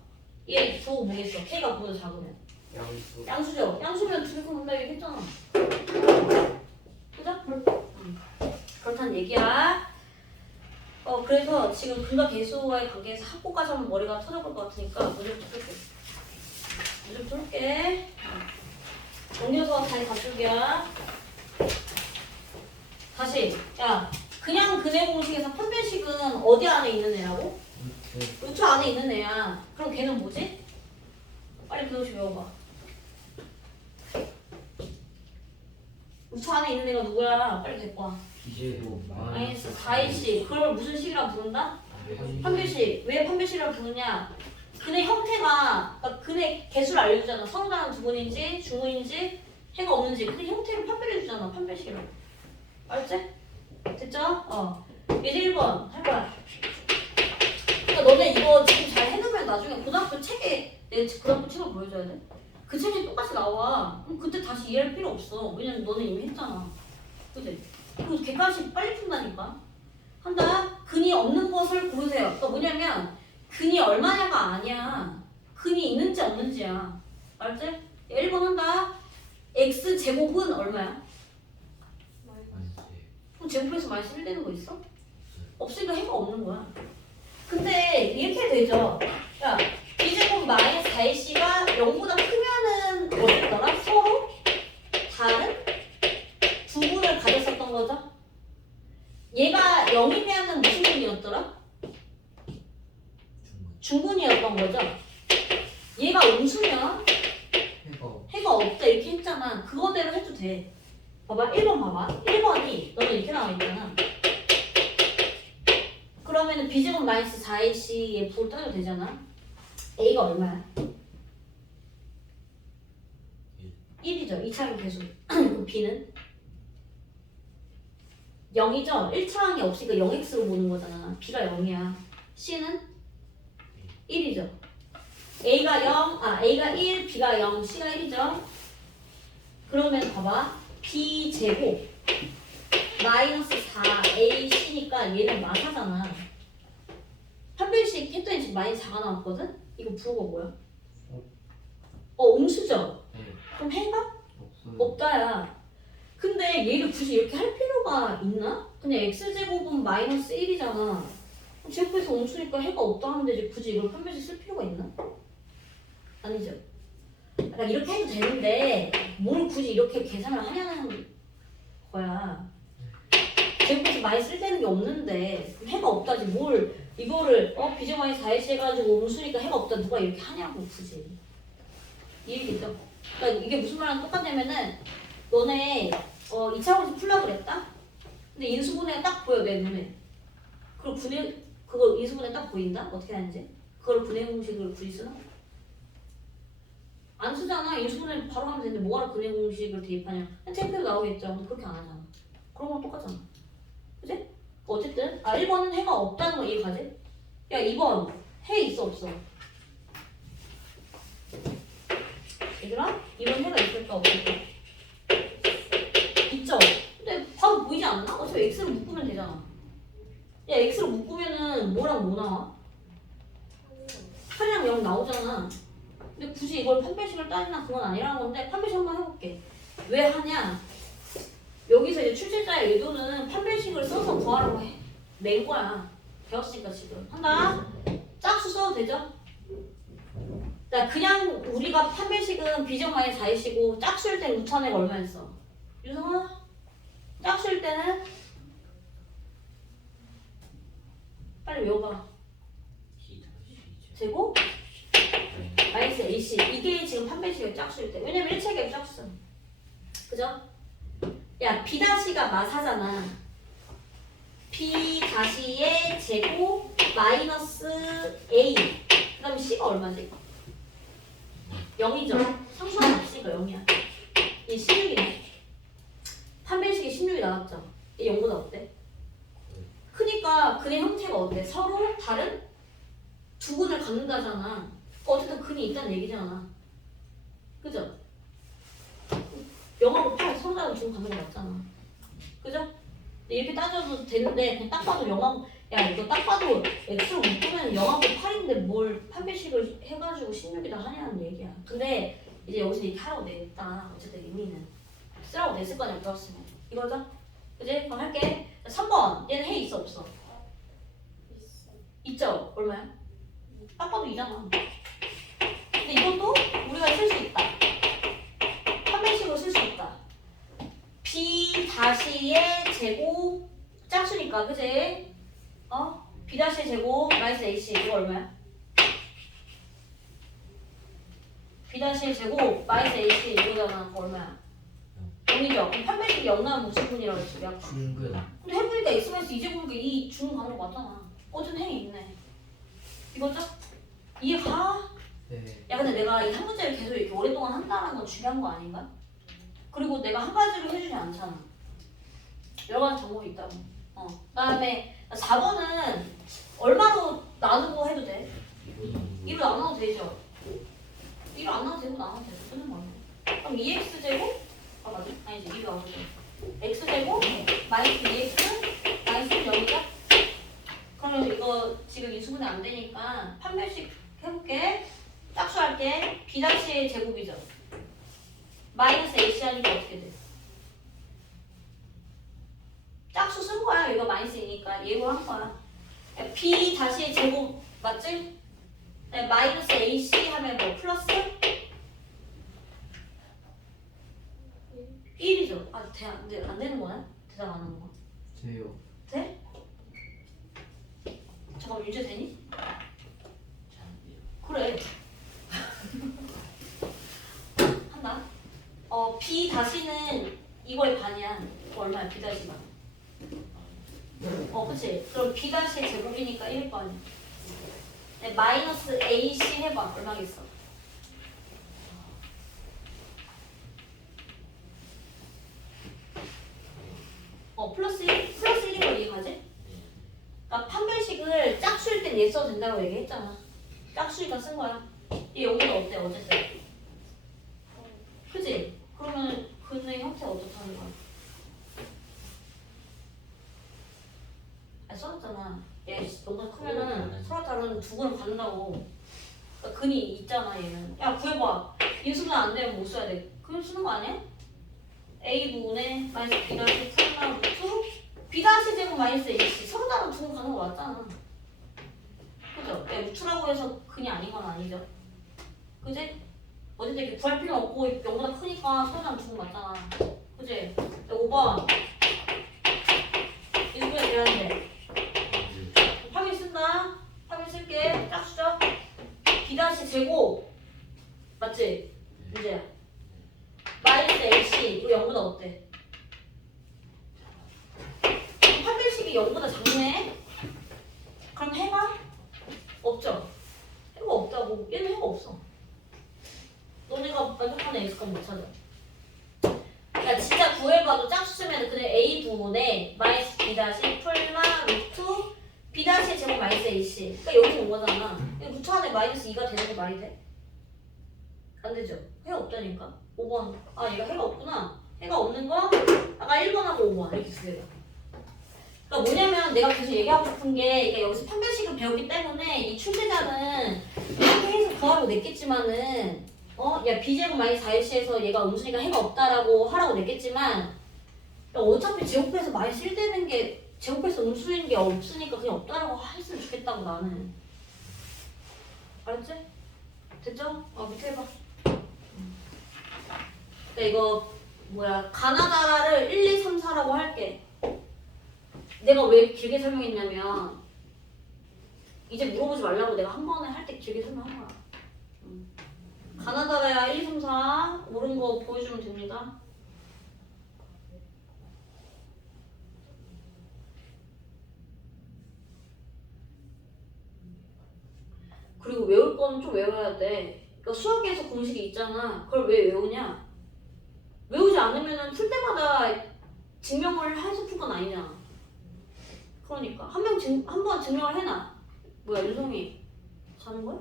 얘 저거 뭐겠어? K가 9보다 작으면 양수. 양수죠. 양수면 둘이 본다 얘기했잖아. 그죠? 그렇다는 얘기야. 그래서 지금 근과 계수와의 관계에서 합곡까지 하면 머리가 터져볼 것 같으니까 문제부터 풀게. 문제부터 풀게. 정리해서 다시 바꾸기야. 다시. 야, 그냥 근해 공식에서 판별식은 어디 안에 있는 애라고? 루트 안에 있는 애야. 그럼 걔는 뭐지? 빨리 그 도시 외워봐. 루트 안에 있는 애가 누구야? 빨리 데리고 와. 비제곱 마이너스 4일씩. 그걸 무슨 식이라고 부른다? 판별식. 왜 판별식이라고 부르냐? 근의 형태가, 그러니까 근의 개수를 알려주잖아. 서로 다른 두 분인지, 중문인지, 해가 없는지. 근데 형태를 판별해주잖아. 판별식으로. 알았지? 됐죠? 이제 1번 할 거야. 그러니까 너네 이거 지금 잘 해놓으면 나중에 고등학교 책에, 내 고등학교 책을 보여줘야 돼. 그 책이 똑같이 나와. 그럼 그때 다시 이해할 필요 없어. 왜냐면 너네 이미 했잖아. 그치? 그리고 객관식 빨리 푼다니까. 한다. 근이 없는 것을 고르세요. 그러니까 뭐냐면 근이 얼마냐가 아니야. 근이 있는지 없는지야. 알았지? 1번 한다. x 제곱은 얼마야? 그럼 제곱해서 마이너스 1 되는 거 있어? 없으니까 해가 없는 거야. 근데 이렇게 되죠. 야, b제곱 마이너스 4ac가 0보다 크면은 어땠더라? 서로 다른 두 분을 가졌었던 거죠. 얘가 0이면은 무슨 분이었더라? 중분이었던 거죠. 얘가 음수면 해가 없다 이렇게 했잖아. 그거대로 해도 돼. 봐봐 1번 봐봐. 1번이 너는 이렇게 나와 있잖아. 그러면은 b제곱 마이너스 4ac의 부를 떠도 되잖아. a가 얼마야? 1이죠. 2차항 계수. 그 b는 0이죠. 1차항이 없으니까 0x로 보는 거잖아. b가 0이야. c는 1이죠. A가 1, B가 0, C가 1이죠. 그러면 봐봐. B제곱 마이너스 4AC니까 얘는 마사잖아. 판별식 했더니 지금 마이너스 4가 나왔거든? 이거 부호가 뭐야? 음수죠? 네. 그럼 해가? 없어요. 없다야. 근데 얘를 굳이 이렇게 할 필요가 있나? 그냥 X제곱은 마이너스 1이잖아. 제곱해서 음수니까 해가 없다 하면 되지. 굳이 이걸 판별식 쓸 필요가 있나? 아니죠. 그러니까 이렇게 해도 되는데 뭘 굳이 이렇게 계산을 하냐는 거야. 제곱해서 많이 쓸 데는 게 없는데 해가 없다지 뭘 이거를 b제곱 마이너스 4ac 해가지고 음수니까 해가 없다 누가 이렇게 하냐고 굳이. 이 얘기죠. 그러니까 이게 무슨 말이랑 똑같냐면은 너네 2차원에서 풀려고 그랬다? 근데 인수분해가 딱 보여 내 눈에. 그거 인수분해 딱 보인다? 어떻게 하는지? 그걸 분해 공식을 굳이 쓰나? 안 쓰잖아. 인수분해 바로 하면 되는데 뭐하러 분해 공식을 대입하냐? 테이프에도 나오겠죠. 근데 그렇게 안 하잖아. 그런 건 똑같잖아. 그치? 어쨌든 1번은 해가 없다는 거 이해가지? 야 2번 해 있어 없어? 얘들아? 2번 해가 있을까 없을까? 있죠? 근데 바로 보이지 않나? 어차피 x로 묶으면 되잖아. 야 x로 묶으면은 뭐랑 뭐 나와? 왜 하냐? 여기서 이제 출제자의 의도는 판별식을 써서 구하라고 낸 거야. 배웠으니까 지금. 한다. 짝수 써도 되죠? 자, 그냥 우리가 판별식은 비정 마이너스 4이시고 짝수일 때는 루트 하나가 얼마였어? 유성아? 짝수일 때는? 빨리 외워봐. 제곱? 마이너스 AC. 이게 지금 판별식의 짝수일 때. 왜냐면 1차계의 짝수. 그죠? 야, B-가 마사잖아. B-의 제곱 마이너스 A. 그 다음에 C가 얼마지? 0이죠? 상수함 없으니까 0이야. 얘 16이네. 판별식이 16이 나왔죠? 얘 0보다 어때? 크니까 근의 형태가 어때? 서로 다른 두 근을 갖는다잖아. 어쨌든 근이 있다는 얘기잖아. 그죠? 0하고 8 서로 다른 두 근 갖는 거 맞잖아. 그죠? 이렇게 따져도 되는데 그냥 딱 봐도 0하고 야 이거 딱 봐도 x로 묶으면 0하고 8인데 뭘 판별식을 해가지고 16이다 하냐는 얘기야. 근데 이제 여기서 이렇게 하라고 냈다. 어쨌든 의미는 쓰라고 냈을 거 아니야. 배웠으면 이거죠? 그지? 그럼 할게. 3번 얘는 해 있어 없어? 있죠? 얼마야? 딱 봐도 2잖아. 근데 이것도 우리가 쓸 수 있다. 판별식으로 쓸 수 있다. B-의 제곱 짝수니까 그지? B-의 제곱 마이너스 AC 이거 얼마야? B-의 제곱 마이너스 AC 이거잖아. 그거 얼마야? 0이죠? 그럼 판별식이 0 나오면 무슨 분이라고 했지? 약 중근. 근데 해보니까 x 마이너스 2 제곱이니까 이 중 가는 거 맞잖아. 어쨌든 행이 있네. 이거죠? 이해가? 네. 야 근데 내가 이 한 문제를 계속 이렇게 오랫동안 한다는 건 중요한 거 아닌가? 그리고 내가 한 가지를 해주지 않잖아. 여러 가지 방법이 있다고. 그다음에 4번은 얼마로 나누고 해도 돼? 2로 나눠도 되죠? 2로 안 나눠도 되고 나눠도 되고 쓰는 거네. 그럼 2x제곱? 아 맞아? 아니지 2로 나눠도 돼. x제곱 마이너스 2x 마이너스 0이죠? 그러면 이거 지금 인수분해 안 되니까 판별식 해볼게. 짝수 할게. B-의 제곱이죠? 마이너스 AC 하니까 어떻게 돼? 짝수 쓴 거야. 이거 마이너스이니까 예로 한 거야. B-의 제곱 맞지? 네, 마이너스 AC 하면 뭐 플러스? 1이죠. 아, 안 되는 거야? 대답 안 하는 거. 돼요. 돼? 잠깐만, 윤재 되니? 그래. 한다. B-는 이거의 반이야. 얼마야? B-가. 그치? 그럼 B-의 제곱이니까 1일 거 아니야. 네, 마이너스 AC 해봐. 얼마겠어? 플러스 1인 걸 이해가지? 그러니까 판별식을 짝수일 땐 얘 써도 된다고 얘기했잖아. 짝수니까 쓴 거야. 이 여기가 어때? 어쨌든. 그치? 그러면 근의 형태가 어떻다는 거야? 써놨잖아. 얘 너무 크면은 서로 다른 두 근을 갖는다고. 그러니까 근이 있잖아 얘는. 야 구해봐. 인수분 안 되면 못 써야 돼. 그럼 쓰는 거 아니야? A분의 마이너스 B-의 풀마 루트 B-의 제곱 마이너스 AC 서로 다른 두 근 가는 거 맞잖아. 그죠? 루트라고 해서 근이 아닌 건 아니죠. 그지? 어쨌든 이렇게 구할 필요 없고 0보다 크니까 서로 다른 두 근 맞잖아. 그지? 5번 인수분해 돼야 돼. 파괴 쓴다. 파괴 쓸게. 짝수죠? B-의 제곱 맞지? 문제야. 마이너스 AC 이거 0보다 어때? 판별식이 0보다 작네? 그럼 해가? 없죠? 해가 없다고. 얘는 해가 없어. 너네가 만족하는 X값 못 찾아. 그러니까 진짜 구해봐도 짝수 쓰면 그냥 A분의 마이너스 B- 풀마 루트 B-의 제곱 마이너스 AC 그러니까 여기서 온 거잖아. 루트 안에 마이너스 2가 되는 게 말이 돼? 안 되죠? 해가 없다니까? 5번. 아, 얘가 해가 없구나. 해가 없는 거, 아까 1번하고 5번. 이렇게 두 개가. 그러니까 뭐냐면 내가 계속 얘기하고 싶은 게, 그러니까 여기서 판별식을 배웠기 때문에 이 출제자는 이렇게 해서 구하라고 냈겠지만은, 야 b제곱 마이너스 4ac에서 얘가 음수니까 해가 없다라고 하라고 냈겠지만 야, 어차피 제곱해서 마이너스 1 되는 게 제곱해서 음수인 게 없으니까 그냥 없다라고 했으면 좋겠다고 나는. 알았지? 됐죠? 밑에 해봐. 그러니까 이거 뭐야 가나다라를 1, 2, 3, 4라고 할게. 내가 왜 길게 설명했냐면 이제 물어보지 말라고 내가 한 번에 할 때 길게 설명한 거야. 가나다라야 1, 2, 3, 4 옳은 거 보여주면 됩니다. 그리고 외울 거는 좀 외워야 돼. 그러니까 수학에서 공식이 있잖아. 그걸 왜 외우냐? 외우지 않으면 풀 때마다 증명을 해서 풀 건 아니잖아. 그러니까 한 번 증명을 해놔. 뭐야 윤성이 자는 거야?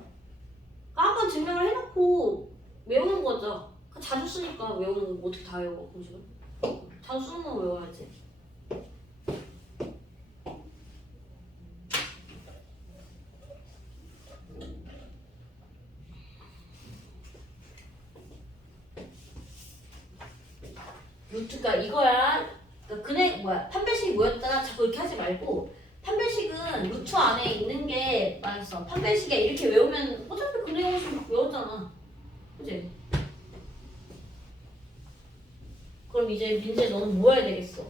한 번 증명을 해놓고 외우는 거죠. 자주 쓰니까 외우는 거 어떻게 다 외워 공식을? 자주 쓰는 건 외워야지. 루트가 이거야. 그러니까 판별식이 뭐였다 자꾸 이렇게 하지 말고 판별식은 루트 안에 있는 게 맞았어. 판별식에 이렇게 외우면 어차피 그 내용을 좀 외웠잖아. 그치? 그럼 이제 민재 너는 뭐 해야 되겠어?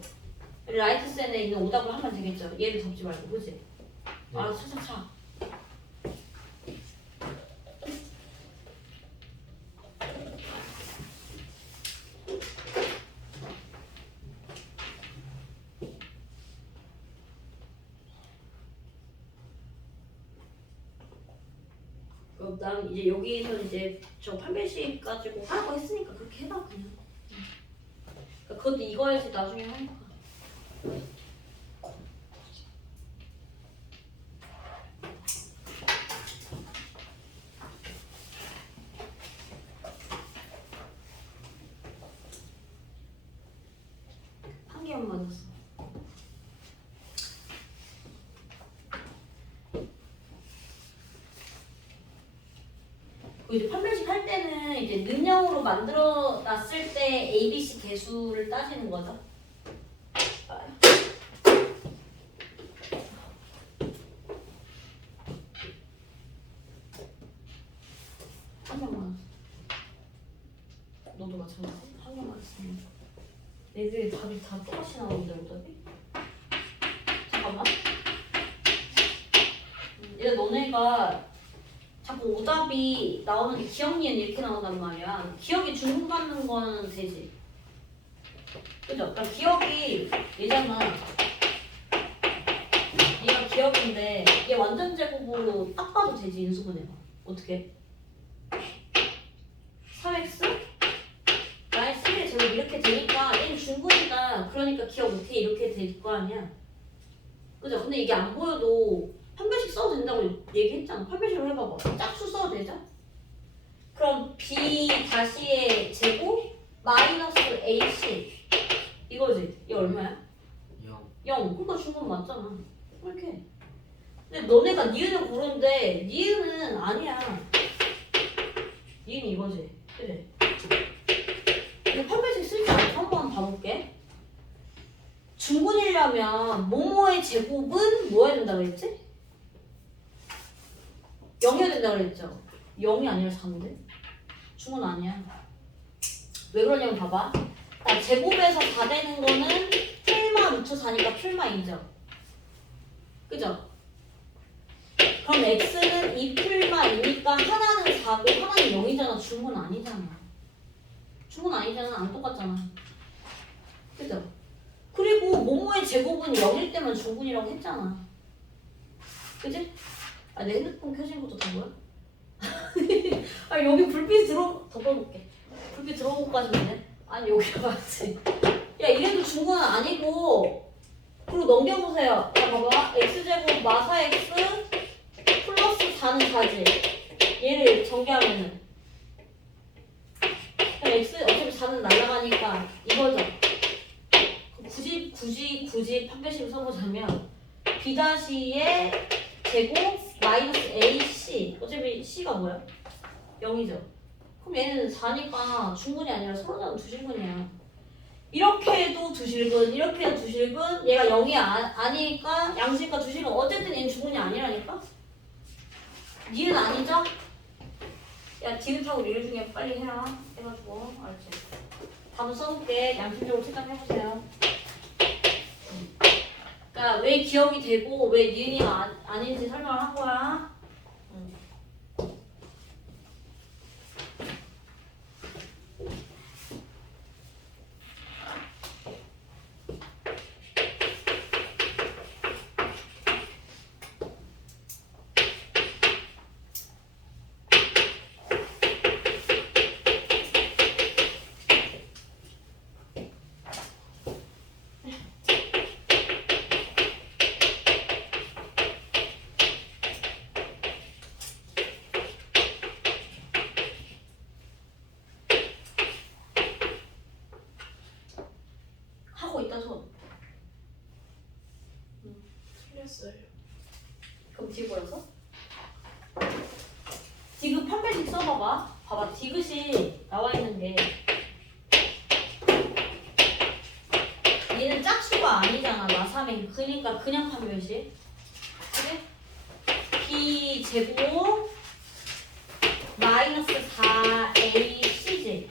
라이트 센에 있는 오답을 하면 되겠죠. 얘를 접지 말고, 그치? 네. 알아서 차차차. 그럼 난 이제 여기서 이제 저 판별식 가지고 하라고 했으니까 그렇게 해봐 그냥. 그러니까 그것도 이거에서 나중에 하니까. 한 개만 맞았어. 이제 판별식 할 때는 이제 능형으로 만들어 놨을 때 A, B, C 개수를 따지는 거죠. 한 명만. 너도 마찬가지. 한 명만 했으면. 애들이 답이 다 똑같이 나오는데 오답이? 잠깐만. 얘 너네가 자꾸 오답이 나오는데 기억, 니은 이렇게 나온단 말이야. 기억이 중복받는 건 되지. 그죠? 그러니까 기억이 얘잖아. 얘가 기억인데 얘 완전 제곱으로 딱 봐도 되지. 인수분해가. 어떻게? 3x? 마이너스 1의 제곱 이렇게 되니까 얘는 중분이다. 그러니까 기억 못해. 이렇게 될 거 아니야. 그죠? 근데 이게 안 보여도 판별식 써도 된다고 얘기했잖아. 판별식으로 해봐봐. 짝수 써도 되죠? 그럼 b 다시의 제곱 마이너스 ac 이거지? 이게 얼마야? 0. 0. 그러니까 중분 맞잖아. 이렇게. 근데 너네가 니은을 고르는데 니은은 아니야. 니은 이거지. 그래. 이거 판별식 쓸지 않고 한번 봐볼게. 중분이려면 뭐뭐의 제곱은 뭐 해야 된다고 했지? 0이어야 된다고 그랬죠? 0이 아니라 4인데? 중은 아니야. 왜 그러냐면 봐봐. 제곱에서 4 되는 거는 풀마 루트 4니까 풀마 2죠. 그죠? 그럼 x는 2풀마 2니까 하나는 4고 하나는 0이잖아. 중은 아니잖아. 중은 아니잖아. 안 똑같잖아. 그죠? 그리고 모모의 제곱은 0일 때만 중분이라고 했잖아. 그지? 내 핸드폰 켜진 것도 다 뭐야? 여기 불빛 덮어볼게. 불빛 들어오고까지 되네? 아니 여기가 맞지. 야 이래도 중분은 아니고. 그리고 넘겨보세요. 야 봐봐. x제곱 마사 x 플러스 4는 4지. 얘를 전개하면은 x 어차피 4는 날아가니까 이거죠. 굳이 판별식을 써보자면 b-의 제곱 마이너스 ac 어차피 c가 뭐야? 0이죠. 그럼 얘는 4니까 중근이 아니라 서로 다른 두실근이야. 이렇게 해도 두실근, 이렇게 해도 두실근, 얘가 0이 아니니까 양수니까 두실근. 어쨌든 얘는 중근이 아니라니까? 니은 아니죠? 야, 디귿하고 리을 중에 빨리 해라. 해가지고, 알았지? 답은 써놓을게. 양심적으로 생각해보세요. 그러니까 왜 기억이 되고 왜 니은이 아닌지 설명을 한 거야. 하고 있다 손. 틀렸어요. 그럼 디귿 뭐였어? 디귿 판별식 써봐봐. 봐봐, 디귿이 나와 있는 게 얘는 짝수가 아니잖아. 마삼행. 그러니까 그냥 판별식. 그래? b 제곱 마이너스 4ac지.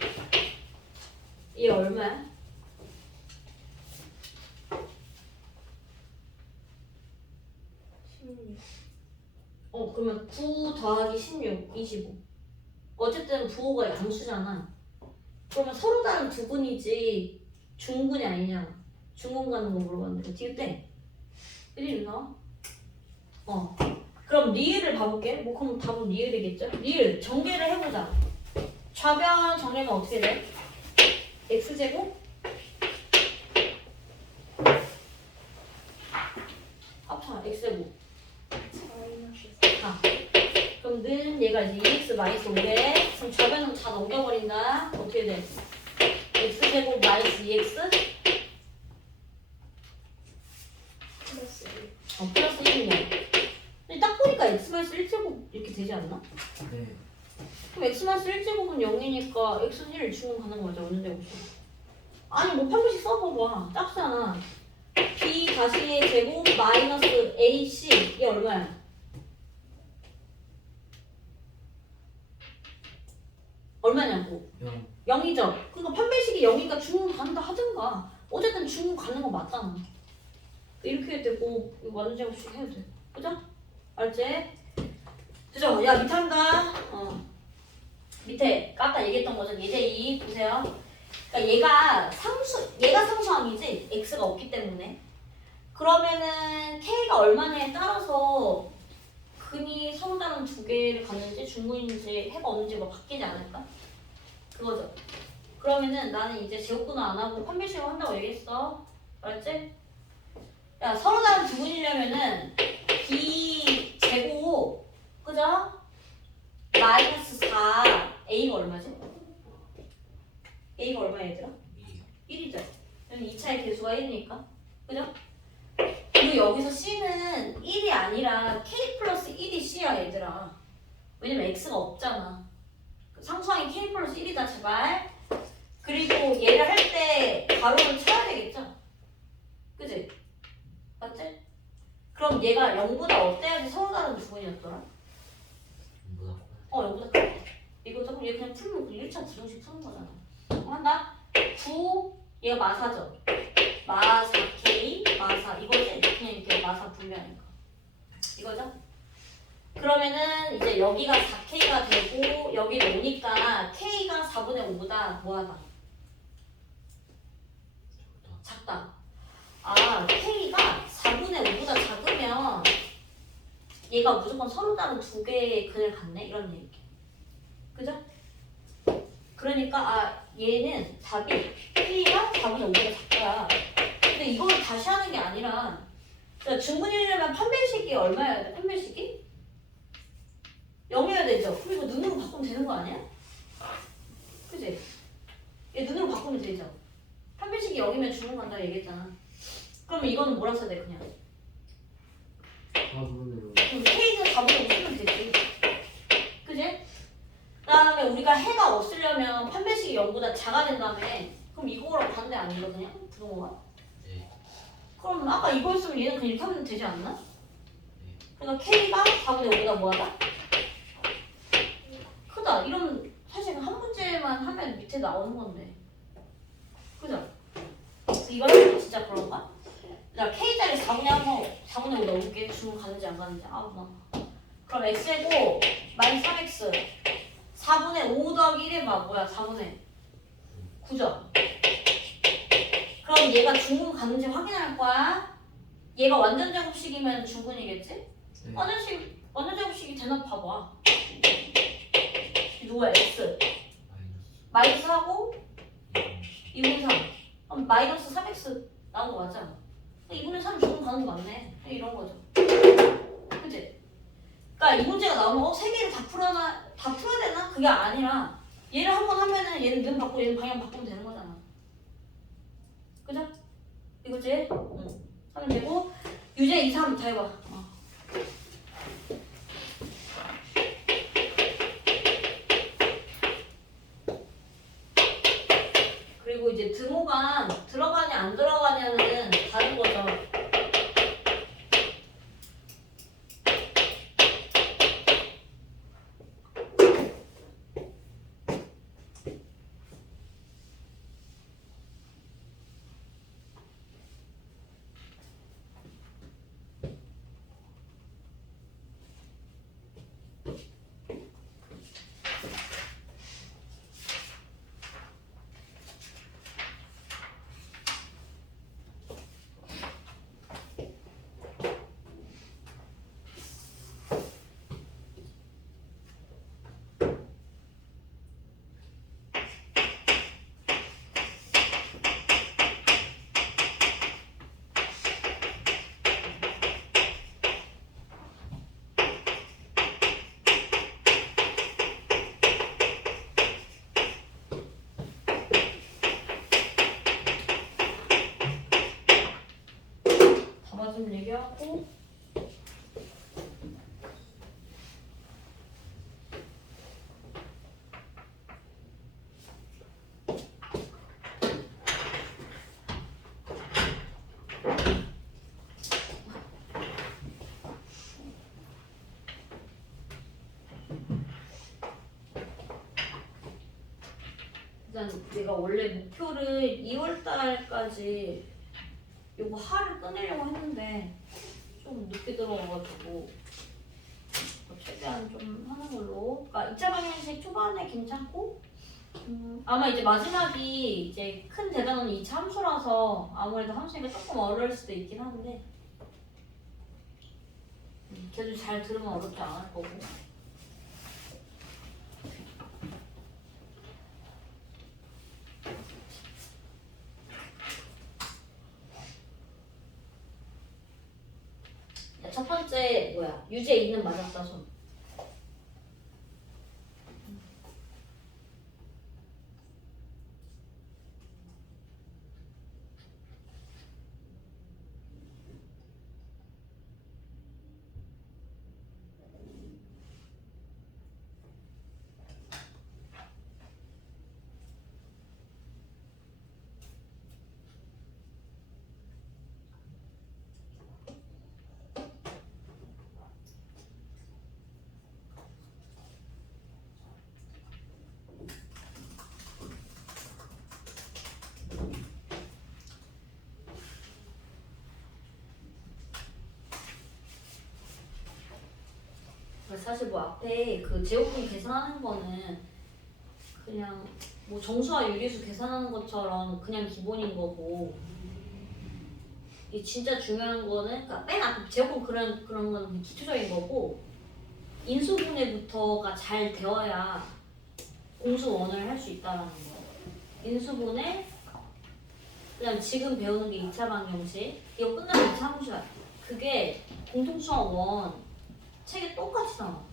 이게 얼마야? 16. 그러면 9 더하기 16, 25. 어쨌든 부호가 양수잖아. 그러면 서로 다른 두 분이지 중근이 아니냐. 중근 가는 거 물어봤는데 어떻게 돼? 1이 나와? 그럼 리을을 봐볼게. 뭐 그럼 답은 리을이겠죠? 리을 전개를 해보자. 좌변 정리하면 어떻게 돼? x제곱 합쳐 x제곱 마이너스 4. 그럼 는 얘가 이제 2x 마이너스 5래. 그럼 좌변은 다 넘겨버린다. 어떻게 돼? x제곱 마이너스 2x? 플러스 1. 플러스 1이네. 근데 딱 보니까 x 마이너스 1제곱 이렇게 되지 않나? 네. 그럼 x 마이너스 1제곱은 0이니까 x는 1을 주면 가는 거 맞아. 어느 제곱이? 아니 뭐 판별식 써봐봐. 짝수잖아. b 다시 제곱 마이너스 ac 이게 얼마야? 얼마냐고? 0. 0이죠? 그러니까 판별식이 0이니까 중근 간다 하든가. 어쨌든 중근 가는 거 맞잖아. 이렇게 해도 되고 이거 완전 제곱식 해도 돼. 그죠? 알지? 그죠? 야 밑에 한다. 밑에 아까 얘기했던 거죠. 예제이 보세요. 그러니까 얘가 상수항이지 x가 없기 때문에. 그러면은 k가 얼마냐에 따라서 근이 서로 다른 두 개를 갖는지 중근인지 해가 없는지 뭐 바뀌지 않을까? 그거죠. 그러면은 나는 이제 제곱근을 안 하고 판별식을 한다고 얘기했어. 알았지? 야 서로 다른 두 분이려면은 b 제곱 그죠? 마이너스 4 a가 얼마지? a가 얼마야 얘들아? 1이죠. 여기 2차의 개수가 1이니까. 그죠? 그리고 여기서 c는 1이 아니라 k 플러스 1이 c야 얘들아. 왜냐면 x가 없잖아. 상수항이 k 플러스 1이다 제발. 그리고 얘를 할 때 가로를 쳐야 되겠죠? 그지? 맞지? 그럼 얘가 0보다 어때야지 서로 다른 두분이었더라? 뭐다? 0보다 크다. 이거 조금 얘 그냥 풀면 1차 부정식 푸는 거잖아. 한다? 9 얘가 마사죠? 마사 K 마사 이거지? 그냥 이렇게 마사 분류하니까 이거죠? 그러면은 이제 여기가 4K가 되고 여기를 오니까 K가 4분의 5보다 뭐하다? 작다. K가 4분의 5보다 작으면 얘가 무조건 서로 다른 두 개의 근을 갖네? 이런 얘기. 그죠? 그러니까 얘는 답이 K가 4분의 5보다 작다. 근데 이거를 다시 하는 게 아니라 중근이려면 판별식이 얼마여야 돼? 판별식이? 0이어야 되죠? 그럼 이거 눈으로 바꾸면 되는 거 아니야? 그지? 얘 눈으로 바꾸면 되죠? 판별식이 0이면 중근 간다고 얘기했잖아. 그러면 이거는 뭐라 써야 돼 그냥? 4분의 5. 그럼 K는 4분의 5 쓰면 되지. 그지? 그 다음에 우리가 해가 없으려면 판별식이 0보다 작아야 된다며. 그럼 이거랑 반대 아닌가 그냥? 부동호가? 네. 그럼 아까 이거였으면 얘는 그냥 이렇게 하면 되지 않나? 네. 그러니까 K가 4분의 5보다 뭐하다? 크다. 이러면 사실 한 문제만 하면 밑에 나오는 건데. 그죠? 이거는 진짜 그런가? 자, K자리 4분의 5 넣어볼게. 주문 가는지 안 가는지. 뭐. 그럼 X고 마이너스 3X 4분의 5 더하기 1에 뭐야? 4분의 9죠? 그럼 얘가 중분 가는지 확인할 거야. 얘가 완전 제곱식이면 중분이겠지? 네. 완전 제곱식이 되나 봐봐. 누구야? X 마이너스 하고 2분의 3 그럼 마이너스 3X 나온 거 맞잖아. 2분의 3 중분 가는 거 맞네. 이런 거죠. 그치? 그러니까 이 문제가 나오면 세 개를 다 풀어야 되나? 그게 아니라 얘를 한 번 하면은 얘는 는 바꾸고 얘는 방향 바꾸면 되는 거잖아. 그죠? 이거지? 응. 하면 되고 유제 2, 3 다 해봐. 그리고 이제 등호가 들어가냐 안 들어가냐는 다른 거죠. 좀 얘기하고 일단 내가 원래 목표를 2월달까지 요거 하를 끝내려고 했는데 좀 늦게 들어가가지고 최대한 좀 하는 걸로. 그러니까 2차 방정식 초반에 괜찮고 아마 이제 마지막이 이제 큰 대단원 2차 함수라서 아무래도 함수니까 조금 어려울 수도 있긴 한데 걔도 잘 들으면 어렵지 않을 거고. 첫 번째 뭐야? 유제 2는 맞았다 손. 사실 뭐 앞에 그 제곱근 계산하는 거는 그냥 뭐 정수와 유리수 계산하는 것처럼 그냥 기본인 거고, 이 진짜 중요한 거는 그러니까 맨 앞에 제곱근 그런 거는 그냥 기초적인 거고, 인수분해부터가 잘 되어야 공수원을 할 수 있다라는 거. 인수분해, 그다음 지금 배우는 게 2차 방정식, 이거 끝나면 2차 함수. 그게 공통수학 원 책에 똑같이 나와.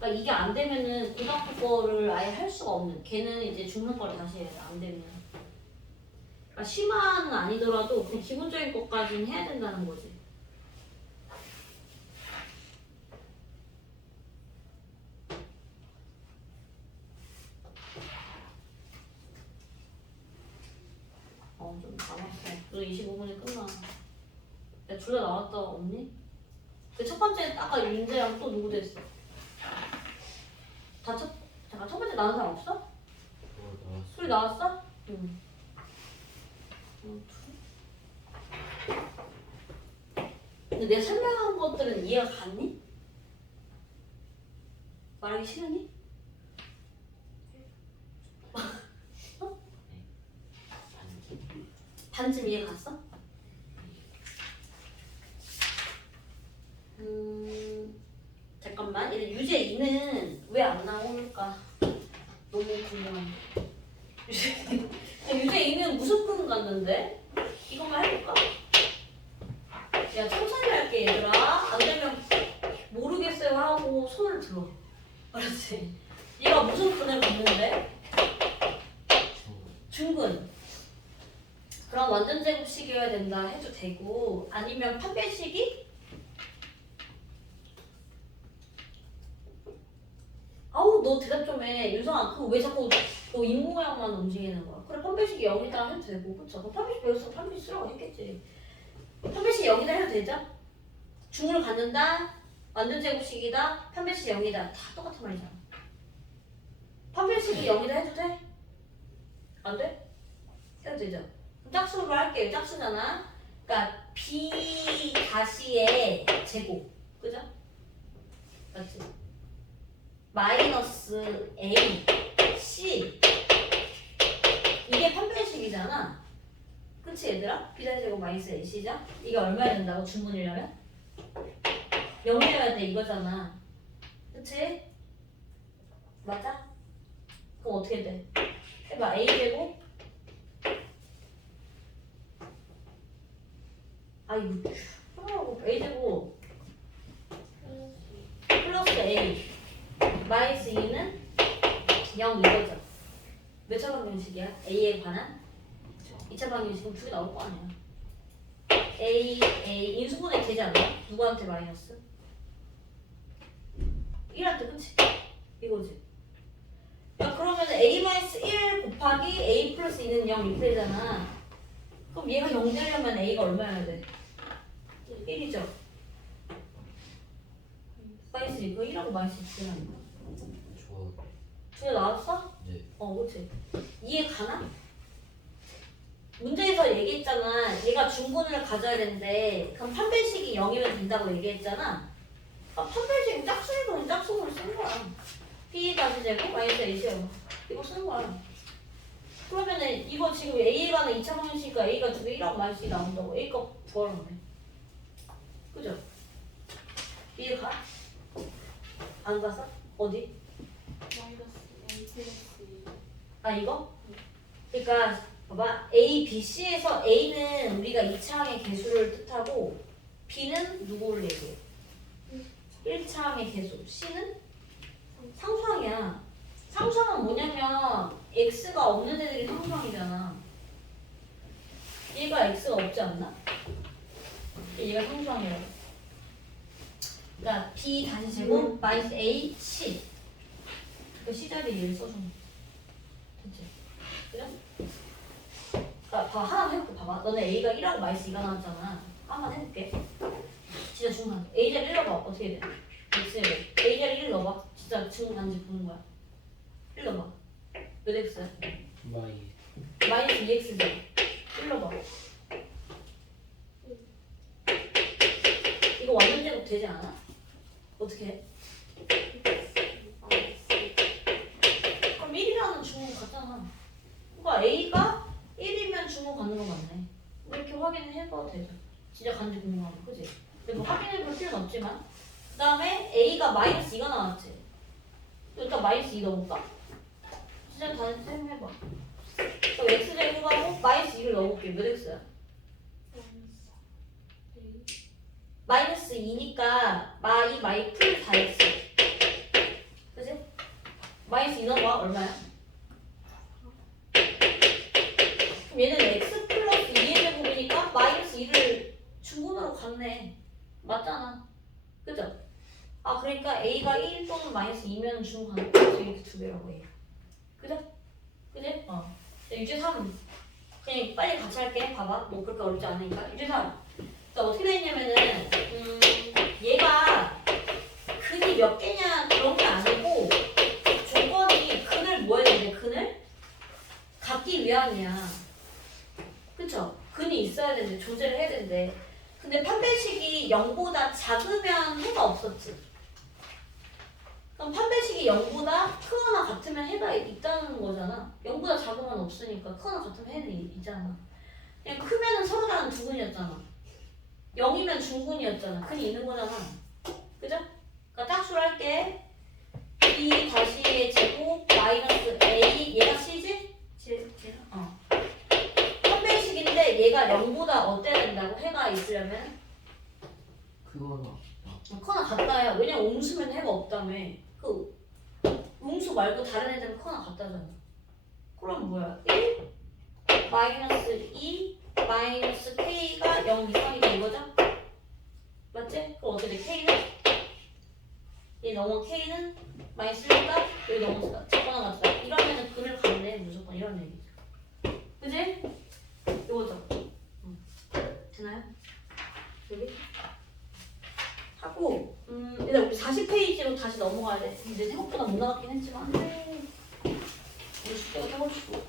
그러니까 이게 안 되면은 고등학교 거를 아예 할 수가 없는. 걔는 이제 중간 거를 다시 해야 돼. 안 되면. 그러니까 심화는 아니더라도 그냥 기본적인 것까지는 해야 된다는 거지. 좀 남았어. 너 25분에 끝나. 야, 둘 다 나왔다 없니? 그 첫 번째 아까 윤재랑 또 누구 됐어? 잠깐 첫 번째 나온 사람 없어? 나왔어. 소리 나왔어? 응. 근데 내가 설명한 것들은 이해가 갔니? 말하기 싫으니? 반쯤 이해 갔어? 잠깐만. 얘 유제 2는 왜 안 나올까? 너무 궁금해. 유제 2는 무슨 품 갔는데? 이것만 해볼까? 야, 천천히 할게, 얘들아. 안 되면 모르겠어요 하고 손을 들어. 알았지? 얘가 무슨 근을 갖는데? 중근. 그럼 완전 제곱식이어야 된다 해도 되고, 아니면 판별식이? 아우, 너 대답 좀 해. 윤성아, 그거 왜 자꾸 너 입모양만 움직이는 거야? 그래, 판별식이 0이다 해도 되고, 그쵸? 너 판별식 배웠으면 판별식 쓰라고 했겠지. 판별식 0이다 해도 되죠? 중을 갖는다, 완전 제곱식이다, 판별식 0이다. 다 똑같은 말이잖아. 판별식이 0이다 해도 돼? 안 돼? 해도 되죠? 짝수로 할게요. 짝수잖아. 그러니까 B 다시의 제곱. 그죠? 맞지? 마이너스 A, C. 이게 판별식이잖아. 그치 얘들아? B 다시 제곱 마이너스 A, C죠? 이게 얼마야 된다고 중분이려면? 0이어야 돼 이거잖아. 그치? 맞아? 그럼 어떻게 돼? 해봐. A 제곱 이거 A 제곱 플러스 A 마이너스 2는 0 이거죠. 몇 차 방정식이야? A에 관한? 2차 방정식은 두 개 나올 거 아니야. A 인수분해 되지 않아? 누구한테 마이너스? 1한테 그치? 이거지. 야 그러면 A 마이너스 1 곱하기 A 플러스 2는 0 이렇게 되잖아. 그럼 얘가 0 되려면 A가 얼마여야 돼? 1이죠. 마이너스 2, 그거 1하고 마이너스 2 되는 거야. 좋아. 두 개 나왔어? 네. 그치. 이해 가나? 문제에서 얘기했잖아. 얘가 중분을 가져야 되는데 그럼 판별식이 0이면 된다고 얘기했잖아. 판별식이 짝수이면 짝수를 쓰는 거야. B 다시 제곱 마이너스 A제곱 이거 쓰는 거야. 그러면은 이거 지금 A에 관한 2차 방정식이니까 A가 두 개 1하고 마이너스 2 나온다고. A 값 구하는 거네. 그죠? 이해 가? 안 가서? 어디? 마이너스 A 플러스 2. 이거? 그러니까 봐봐. A, B, C에서 A는 우리가 2차항의 개수를 뜻하고 B는 누구를 얘기해? 1차항의 개수. C는 상수항이야. 상수항은 뭐냐면 X가 없는 애들이 상수항이잖아. 얘가 X가 없지 않나? 얘가 상수항이라고. 그러니까 B 다시 제곱 마이너스 A, C. 그 C 자리에 얘를 써주는 거야. 됐지? 그래? 그러니까 하나 해볼게. 봐봐. 너네 A가 1하고 마이너스 2가 나왔잖아. 한번 해볼게. 진짜 중간. A 자리 1 넣어봐. 어떻게 돼? X에 A 자리 1 넣어봐. 진짜 중간지 보는 거야. 1 넣어봐. 몇 X야? 마이너스 2X죠? 1 넣어봐. 이거 완전 제곱 되지 않아? 어떻게 해? 그럼 1이라는 중은 같잖아. 그러니까 A가 1이면 중은 갖는 거 맞네. 뭐 이렇게 확인을 해봐도 되죠. 진짜 간지 궁금하면, 그지? 근데 뭐 확인해볼 필요는 없지만. 그 다음에 A가 마이너스 2가 나왔지. 일단 마이너스 2 넣어볼까? 진짜 다시 해봐. 그럼 X제곱하고 마이너스 2를 넣어볼게. 몇 X야? 마이너스 2니까 마이 플 4X. 그지? 마이너스 2 넣어봐. 얼마야? 그럼 얘는 X 플러스 2의 제곱이니까 마이너스 2를 중분으로 갔네. 맞잖아. 그죠? 그러니까 A가 1 또는 마이너스 2면 중분 가는 거지. 이렇게 두 개라고 해. 그죠? 그지? 이제 3. 그냥 빨리 같이 할게. 봐봐. 뭐 그렇게 어렵지 않으니까. 1, 2, 3. 그러니까 어떻게 돼 있냐면은 얘가 근이 몇 개냐 그런 게 아니고 조건이 근을 뭐 해야 되는데 근을 갖기 위함이야. 그쵸? 근이 있어야 되는데 조제를 해야 되는데 근데 판별식이 0보다 작으면 해가 없었지. 그럼 판별식이 0보다 크거나 같으면 해가 있다는 거잖아. 0보다 작으면 없으니까 크거나 같으면 해는 있잖아. 그냥 크면은 서로 다른 두 근이었잖아. 0이면 중근이었잖아. 근이 있는 거잖아. 그죠? 그러니까 짝수로 할게. B 다시 제곱 마이너스 A 얘가 C지? 판별식인데 얘가 0보다 어때야 된다고? 해가 있으려면? 그거나 커나 같다야. 왜냐면 음수면 해가 없다며. 그 음수 말고 다른 애들은 커나 같다잖아. 그럼 뭐야? 1 마이너스 2 마이너스 K가 0 이상이다 이거죠? 맞지? 그럼 어떻게 돼? K는? 얘 넘어 K는 마이너스 1보다 여기 넘어서 작거나 같다. 이러면은 근을 갖네 무조건 이런 얘기죠. 그지? 이거죠? 되나요? 여기? 하고 일단 우리 40페이지로 다시 넘어가야 돼. 이제 생각보다 못 나갔긴 했지만 우리 숙제가 해보시고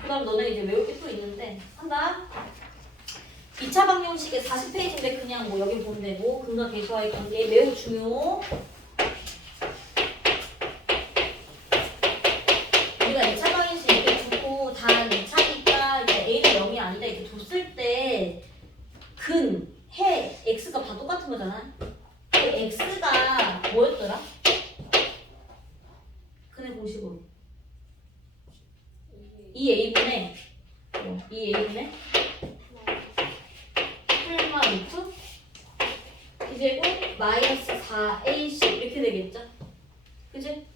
그 다음 너네 이제 외울 게 또 있는데 한다. 2차 방정식의 40페이지인데 그냥 뭐 여기 보면 되고 근과 계수와의 관계 매우 중요. 우리가 2차 방정식 이렇게 두고 단 2차니까 이제 A가 0이 아니다 이렇게 뒀을 때 근, 해, x가 다 똑같은 거잖아. 그 x가 뭐였더라? 근의 공식으로 2a분의 2a분의 풀마 루트 b제곱 마이너스 4ac 이렇게 되겠죠? 그지?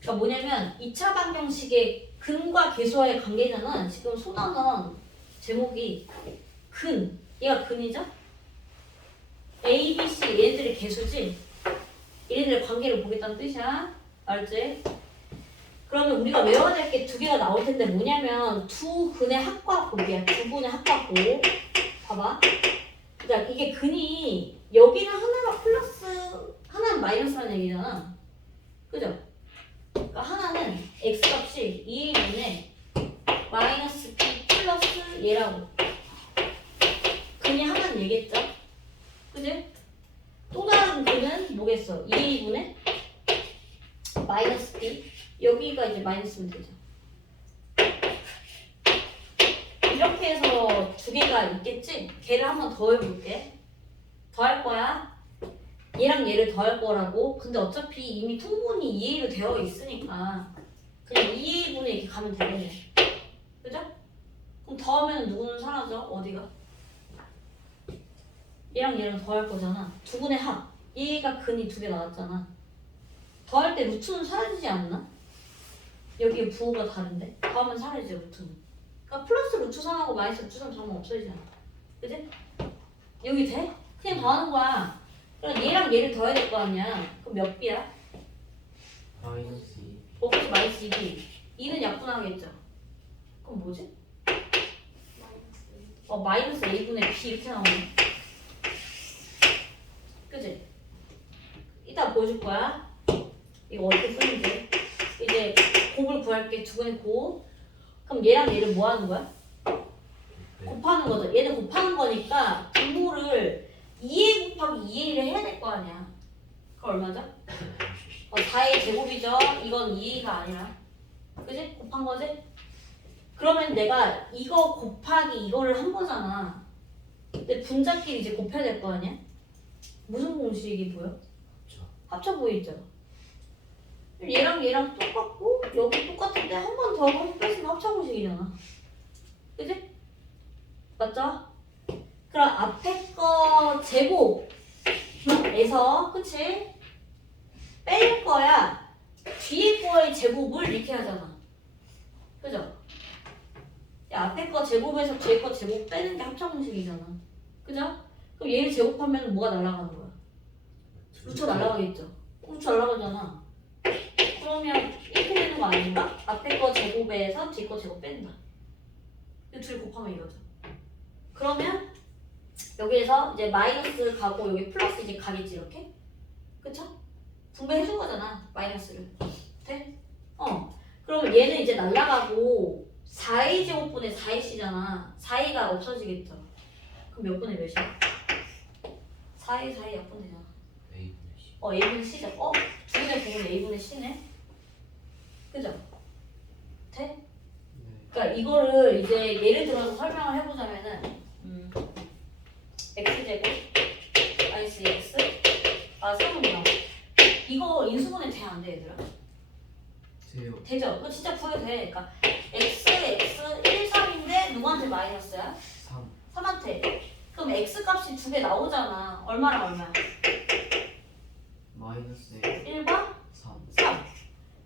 그러니까 뭐냐면 2차 방정식의 근과 계수와의 관계잖아. 지금 소나선 제목이 근, 얘가 근이죠? A, B, C 얘네들이 계수지? 얘네들의 관계를 보겠다는 뜻이야. 알지? 그러면 우리가 외워야 될 게 두 개가 나올 텐데 뭐냐면 두 근의 합과 곱이야. 두 분의 합과 곱. 봐봐. 그러니까 이게 근이 여기는 하나가 플러스 하나는 마이너스라는 얘기잖아. 그죠? 그러니까 하나는 x값이 2a분의 마이너스 b 플러스 얘라고. 근이 하나는 얘겠죠? 그지? 또 다른 근은 뭐겠어? 2a분의 마이너스 b 여기가 이제 마이너스면 되죠. 이렇게 해서 두 개가 있겠지? 걔를 한번 더 해볼게. 더 할 거야. 얘랑 얘를 더 할 거라고. 근데 어차피 이미 통분이 2a로 되어 있으니까 그냥 2a분의 이렇게 가면 되겠네. 그죠? 그럼 더하면 누구는 사라져? 어디가? 얘랑 얘랑 더 할 거잖아. 두 분의 합. 얘가 근이 두 개 나왔잖아. 더할 때 루트는 사라지지 않나? 여기 부호가 다른데? 더하면 사라지죠, 루트는. 그러니까 플러스 루트 3하고 마이너스 루트 3 더하면 없어지잖아. 그지? 여기 돼? 그냥 더하는 거야. 그럼 얘랑 얘를 더해야 될 거 아니야. 그럼 몇 B야? 마이너스 2 그치 마이너스 2B. 2는 약분하겠죠. 그럼 뭐지? 마이너스 A분의 B 이렇게 나오네. 그치? 이따 보여줄 거야. 이거 어떻게 쓰는지. 이제 곱을 구할게. 두 분의 곱. 그럼 얘랑 얘를 뭐 하는 거야? 곱하는 거죠. 얘는 곱하는 거니까 분모를 2a 곱하기 2a를 해야 될 거 아니야. 그거 얼마죠? 4a 제곱이죠. 이건 2a가 아니라. 그지? 곱한 거지? 그러면 내가 이거 곱하기 이거를 한 거잖아. 근데 분자끼리 이제 곱해야 될 거 아니야? 무슨 공식이 보여? 합쳐 보이죠? 얘랑 얘랑 똑같고 여기 똑같은데 한 번 더 뺐으면 합쳐 공식이잖아. 그지? 맞죠? 그럼 앞에 거 제곱에서 그치? 뺄 거야. 뒤에 거의 제곱을 이렇게 하잖아. 그죠? 야, 앞에 거 제곱에서 뒤에 거 제곱 빼는 게 합쳐 공식이잖아. 그죠? 그럼 얘를 제곱하면 뭐가 날아가는 거야? 루트 날아가겠죠. 루트 날아가잖아. 그러면 이렇게 되는 되는 거 아닌가? 앞에 거 제곱에서 뒤 거 제곱 뺀다. 이 둘 곱하면 이거죠. 그러면 여기에서 이제 마이너스 가고 여기 플러스 이제 가겠지 이렇게? 그쵸? 분배해준 거잖아 마이너스를. 돼? 그러면 얘는 이제 날라가고 4a 제곱분의 4ac잖아. 4a가 없어지겠죠. 그럼 몇 분의 몇이야? 4a 4a 약분되잖아. a분의 c죠. 두분의 공은 a분의 c네. 그죠? 돼? 네. 그러니까 이거를 이제 예를 들어서 설명을 해보자면은 x제곱 마이너스 x 3분의 이거 인수분해 돼 안 돼 얘들아? 돼요. 되죠? 이거 진짜 구해도 돼. 그러니까 x 1, 3인데 누구한테 마이너스야? 3. 3한테. 그럼 x 값이 두 개 나오잖아. 얼마랑 얼마야? 마이너스 1과 3. 3.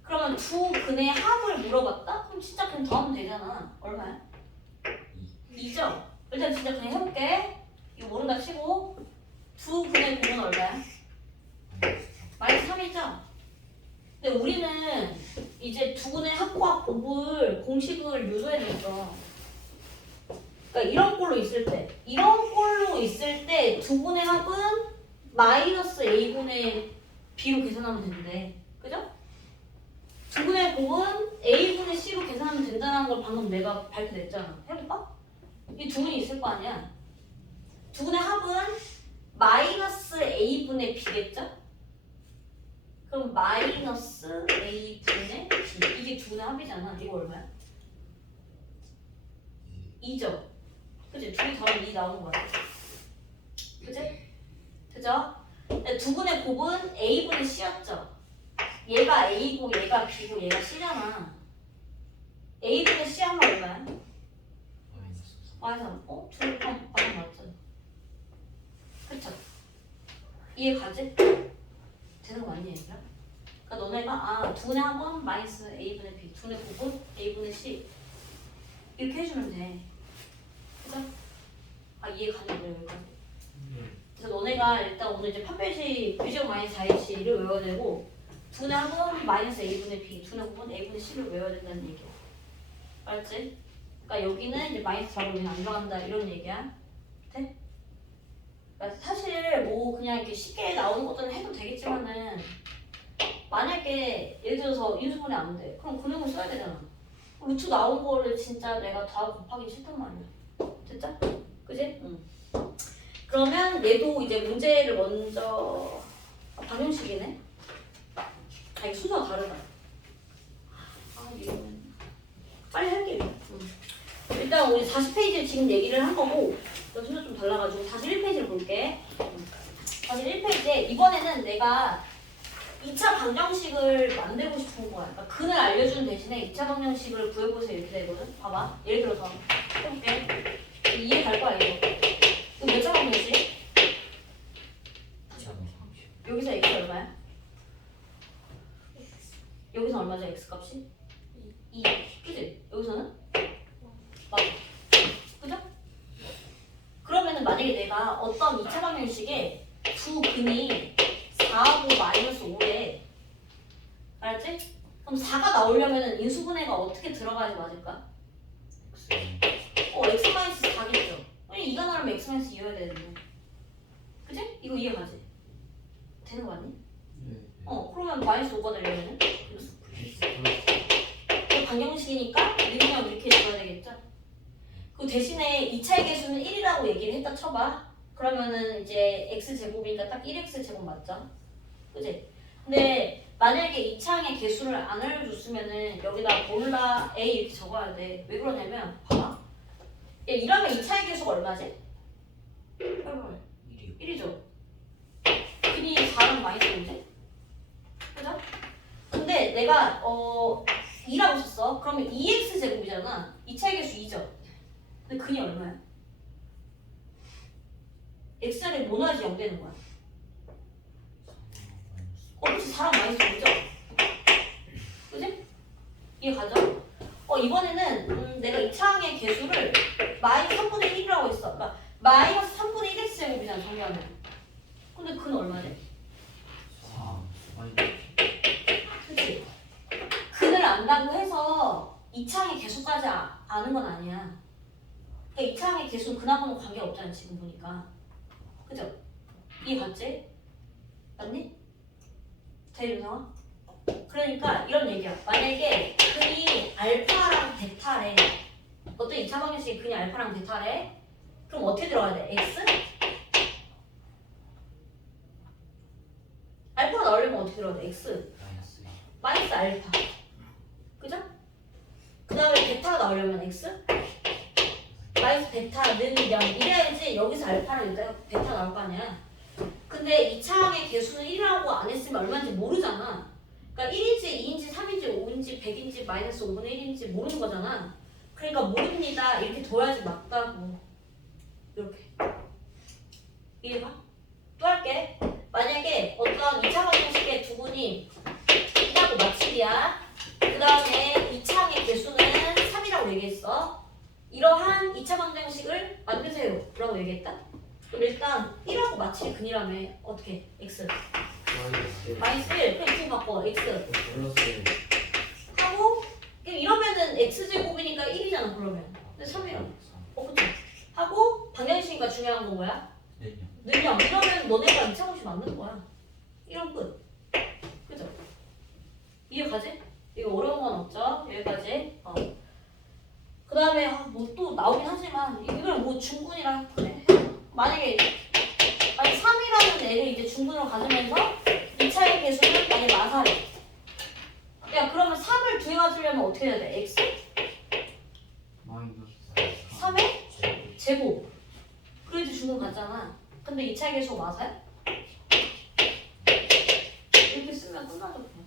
그러면 두 근의 합을 물어봤다? 그럼 진짜 그냥 더하면 되잖아. 얼마야? 2죠? 일단 진짜 그냥 해볼게. 이거 모른다 치고 두 근의 공은 얼마야? 마이너스 3이죠? 근데 우리는 이제 두 근의 합과 곱을 공식을 유도해줬어. 그러니까 이런 꼴로 있을 때 두 분의 합은 마이너스 a분의 b로 계산하면 된대. 그죠? 두 분의 곱은 a분의 c로 계산하면 된다는 걸 방금 내가 밝혀냈잖아. 해볼까? 이 두 분이 있을 거 아니야. 두 분의 합은 마이너스 a분의 b겠죠? 그럼 마이너스 a분의 b 이게 두 분의 합이잖아. 이거 얼마야? 2죠? 그치? 둘이 더하면 2 나오는 거야. 그치? 그죠? 두 분의 곱은 a분의 c였죠? 얘가 a고 얘가 b고 얘가 c잖아. a분의 c 하면 얼마야? 마이너스 3. 둘이 방금 맞잖아. 그쵸? 이해 가지? 되는 거 맞니 얘들아? 그러니까 너네가 두 분의 합은 마이너스 a분의 b, 두 분의 곱은 a분의 c 이렇게 해주면 돼. 그죠? 이해 가는 거야 여기까지? 그래서 너네가 일단 오늘 이제 판별식 뷰제곱 마이너스 4ac를 외워야 되고 두 분의 합은 마이너스 a분의 b, 두 분의 곱은 a분의 c를 외워야 된다는 얘기야. 알았지? 그러니까 여기는 이제 마이너스 잡으면 안 들어간다 이런 얘기야. 돼? 그러니까 사실 뭐 그냥 이렇게 쉽게 나오는 것들은 해도 되겠지만은 만약에 예를 들어서 인수분해 안 돼. 그럼 근형을 써야 되잖아. 루트 나온 거를 진짜 내가 다 곱하기 싫단 말이야. 됐죠? 그지? 응. 그러면 얘도 이제 문제를 먼저 방정식이네. 이게 순서가 다르다. 이거 빨리 할게. 일단 우리 40페이지를 지금 얘기를 한 거고 순서 좀 달라가지고 41페이지를 볼게. 41페이지에 이번에는 내가 2차 방정식을 만들고 싶은 거야. 그러니까 근을 알려주는 대신에 2차 방정식을 구해보세요 이렇게 되거든. 봐봐. 예를 들어서 해볼게. 이해 갈 거야 이거. 이거 몇 차 방정식? 여기서 x 얼마야? 여기서 얼마죠 x 값이? 2. 그지? 여기서는? 맞아. 그죠? 그러면은 만약에 내가 어떤 2차 방정식에 두 근이 4하고 마이너스 5래. 알았지? 그럼 4가 나오려면 인수분해가 어떻게 들어가야지 맞을까? x 마이너스 4겠죠? 아니 2가 나오면 x 마이너스 2여야 되는데. 그지? 이거 이해 가지? 되는 거 아니? 네. 그러면 마이너스 5가 되려면은? 방정식이니까 그냥 이렇게 줘야 되겠죠? 그 대신에 2차의 개수는 1이라고 얘기를 했다 쳐봐. 그러면은 이제 x제곱이니까 딱 1x 제곱 맞죠? 그지? 근데 만약에 2차항의 개수를 안 알려줬으면은 여기다 몰라 a 이렇게 적어야 돼. 왜 그러냐면 봐봐. 이러면 2차의 개수가 얼마지? 1이죠? 근이 4랑 마이너스 5지? 그죠? 근데 내가 2라고 썼어. 그러면 2x 제곱이잖아. 2차의 개수 2죠? 근데 근이 얼마야? x절에 모나지 0 되는 거야. 그렇지. 4랑 마이너스 5죠? 그지? 이해 가죠? 이번에는 내가 2차항의 개수를 마이너스 3분의 1이라고 했어. 그러니까 마이너스 3분의 1x 제곱이잖아 정리하면. 근데 근은 얼마지? 4. 그치? 근을 안다고 해서 이차항의 개수까지 아는 건 아니야. 그러니까 이차항의 개수는 근하고는 관계가 없잖아 지금 보니까. 그죠? 이해 갔지? 맞니? 제일 유성아? 그러니까 이런 얘기야. 만약에 근이 알파랑 베타래. 어떤 이차 방정식이 근이 알파랑 베타래? 그럼 어떻게 들어가야 돼? x? 알파가 나오려면 어떻게 들어가야 돼? x 마이너스 마이너스 알파. 그죠? 그 다음에 베타가 나오려면 x 마이너스 베타는 0 이래야지 여기서 알파랑 여기다가 베타 나올 거 아니야. 근데 2차항의 개수는 1이라고 안 했으면 얼마인지 모르잖아. 그러니까 1인지 2인지 3인지 5인지 100인지 마이너스 5분의 1인지 모르는 거잖아. 그러니까 모릅니다 이렇게 둬야지 맞다고. 이렇게 이해가? 또 할게. 만약에 어떤 2차 방정식의 두 분이 1하고 마칠이야. 그 다음에 2차항의 개수는 3이라고 얘기했어. 이러한 2차 방정식을 만드세요 라고 얘기했다. 그럼 일단 1하고 마칠이 근이라며. 어떻게? x 마이너스 마이너스 1 그냥 두 바꿔 x 플러스 하고 이러면은 x제곱이니까 1이잖아 그러면. 근데 3이라고. 그치? 하고 방정식이니까 중요한 건 뭐야? 늘려. 이러면 너네가 2차 방정식 만드는 거야. 이런 끝. 그죠? 이해가지? 이거 어려운 건 없죠? 여기까지. 그 다음에 뭐 또 나오긴 하지만 이걸 뭐 중근이라 그래. 만약에 3이라는 애를 이제 중근으로 가지면서 2차의 개수는 만약에 마사래. 야 그러면 3을 두 개 가지려면 어떻게 해야 돼? x? 마이너스 3의 제곱. 그래도 중근 같잖아. 근데 2차의 개수 마사야? 이렇게 쓰면 끝나죠. 그냥.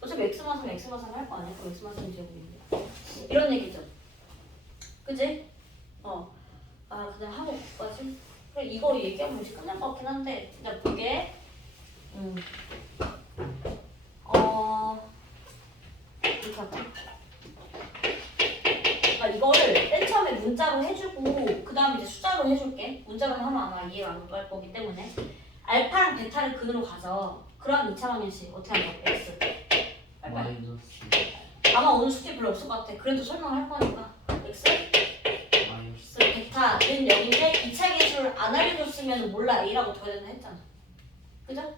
어차피 x만 3, x만 3 할 거 아니야? 그럼 x만 3 제곱인데. 이런 얘기죠. 그치? 그냥 하고 까지 그래 이거 얘기하면 이제 끝날 것 같긴 한데 그냥 그게 이렇게 할까? 그러니까 이거를 맨 처음에 문자로 해주고 그 다음에 이제 숫자로 해줄게. 문자로 하면 아마 이해가 안 갈 거기 때문에 알파랑 베타를 근으로 가져. 그런 2차 방정식 어떻게 한다고? x 마이너스 아마 오늘 숙제 별로 없을 것 같아. 그래도 설명할 거니까 x 마이너스 베타는 0인데 2차 개수를 안 알려줬으면 몰라 a라고 둬야 된다 했잖아. 그죠?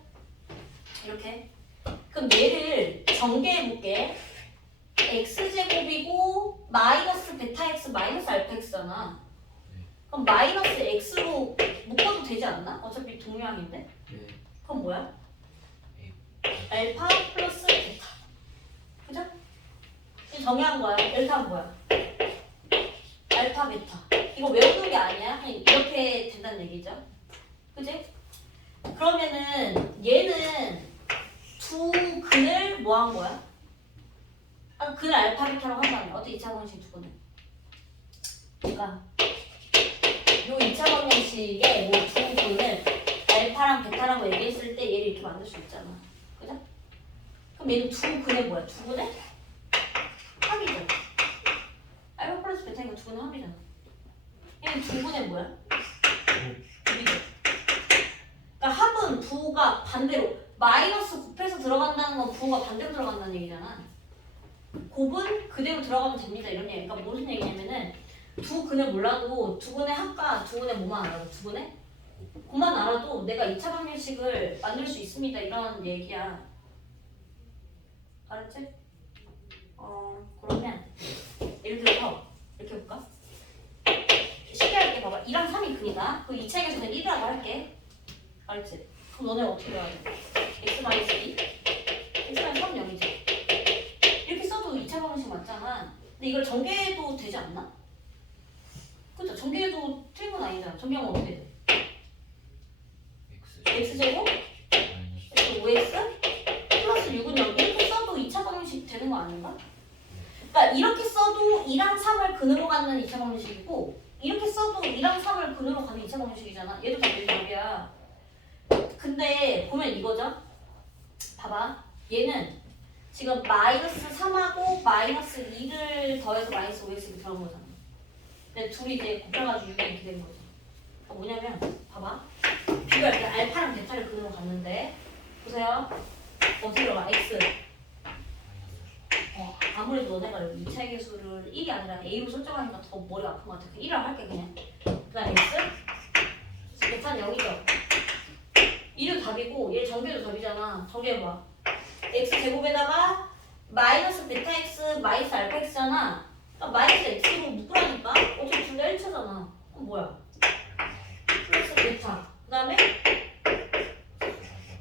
이렇게. 그럼 얘를 전개해볼게. x제곱이고 마이너스 베타 x 마이너스 알파 x잖아. 그럼 마이너스 x로 묶어도 되지 않나? 어차피 동량인데. 네 그럼 뭐야? 알파 플러스 베타. 그죠? 이거 정의한 거야. 델타는 뭐야? 알파 베타. 이거 외우는 게 아니야. 그냥 이렇게 된다는 얘기죠. 그지? 그러면은 얘는 두 근을 뭐 한 거야? 근을 알파 베타라고 한다면 어떻게 2차 방정식 두 근을? 그러니까 요 2차 방정식의 뭐 두 근을 알파랑 베타라고 얘기했을 때 얘를 이렇게 만들 수 있잖아. 그죠? 그럼 얘는 두 근의 뭐야? 두 근의 합이죠. 알파 플러스 베타니까 두 근의 합이잖아. 얘는 두 근의 뭐야? 합이죠. 그러니까 합은 부가 반대로 마이너스 곱해서 들어간다는 건 부가 반대로 들어간다는 얘기잖아. 곱은 그대로 들어가면 됩니다. 이런 얘기. 그러니까 무슨 얘기냐면은 두 근을 몰라도 두 근의 합과 두 근의 뭐만 알아도 두 근의 곱만 알아도 내가 2차 방정식을 만들 수 있습니다. 이런 얘기야. 알았지? 그러면 예를 들어서 이렇게 해볼까? 쉽게 할게. 봐봐. 2랑 3이 근이다. 그 2차 계수는 1이라고 할게. 알았지? 그럼 너네 어떻게 해야 돼? x 마이너스 2? x 마이너스 3 0이지. 이렇게 써도 2차 방정식 맞잖아. 근데 이걸 전개해도 되지 않나? 그죠? 전개해도 틀린 건 아니잖아. 전개하면 어떻게 돼? x제곱 x 5x 플러스 6은 0 이렇게 써도 2차 방정식 되는 거 아닌가? 그러니까 이렇게 써도 2랑 3을 근으로 갖는 2차 방정식이고 이렇게 써도 2랑 3을 근으로 가는 2차 방정식이잖아. 얘도 다 여기야. 근데 보면 이거죠? 봐봐. 얘는 지금 마이너스 3하고 마이너스 2를 더해서 마이너스 5x 이렇게 들어간 거잖아. 근데 둘이 이제 곱해가지고 6이 이렇게 된 거죠. 뭐냐면 봐봐. 비교할 때 알파랑 베타를 근으로 갔는데 보세요. 어떻게 들어가? x 아무래도 너네가 여기 2차의 개수를 1이 아니라 A로 설정하니까 더 머리가 아픈 것 같아. 1이라고 할게 그냥. 그다음 X 계산 0이죠. 2도 답이고 얘 정비도 답이잖아. 정비해봐. X 제곱에다가 마이너스 베타 X 마이너스 알파 X잖아. 그러니까 마이너스 X로 묶으라니까. 어차피 둘 다 1차잖아. 그럼 뭐야? 플러스 베타. 그 다음에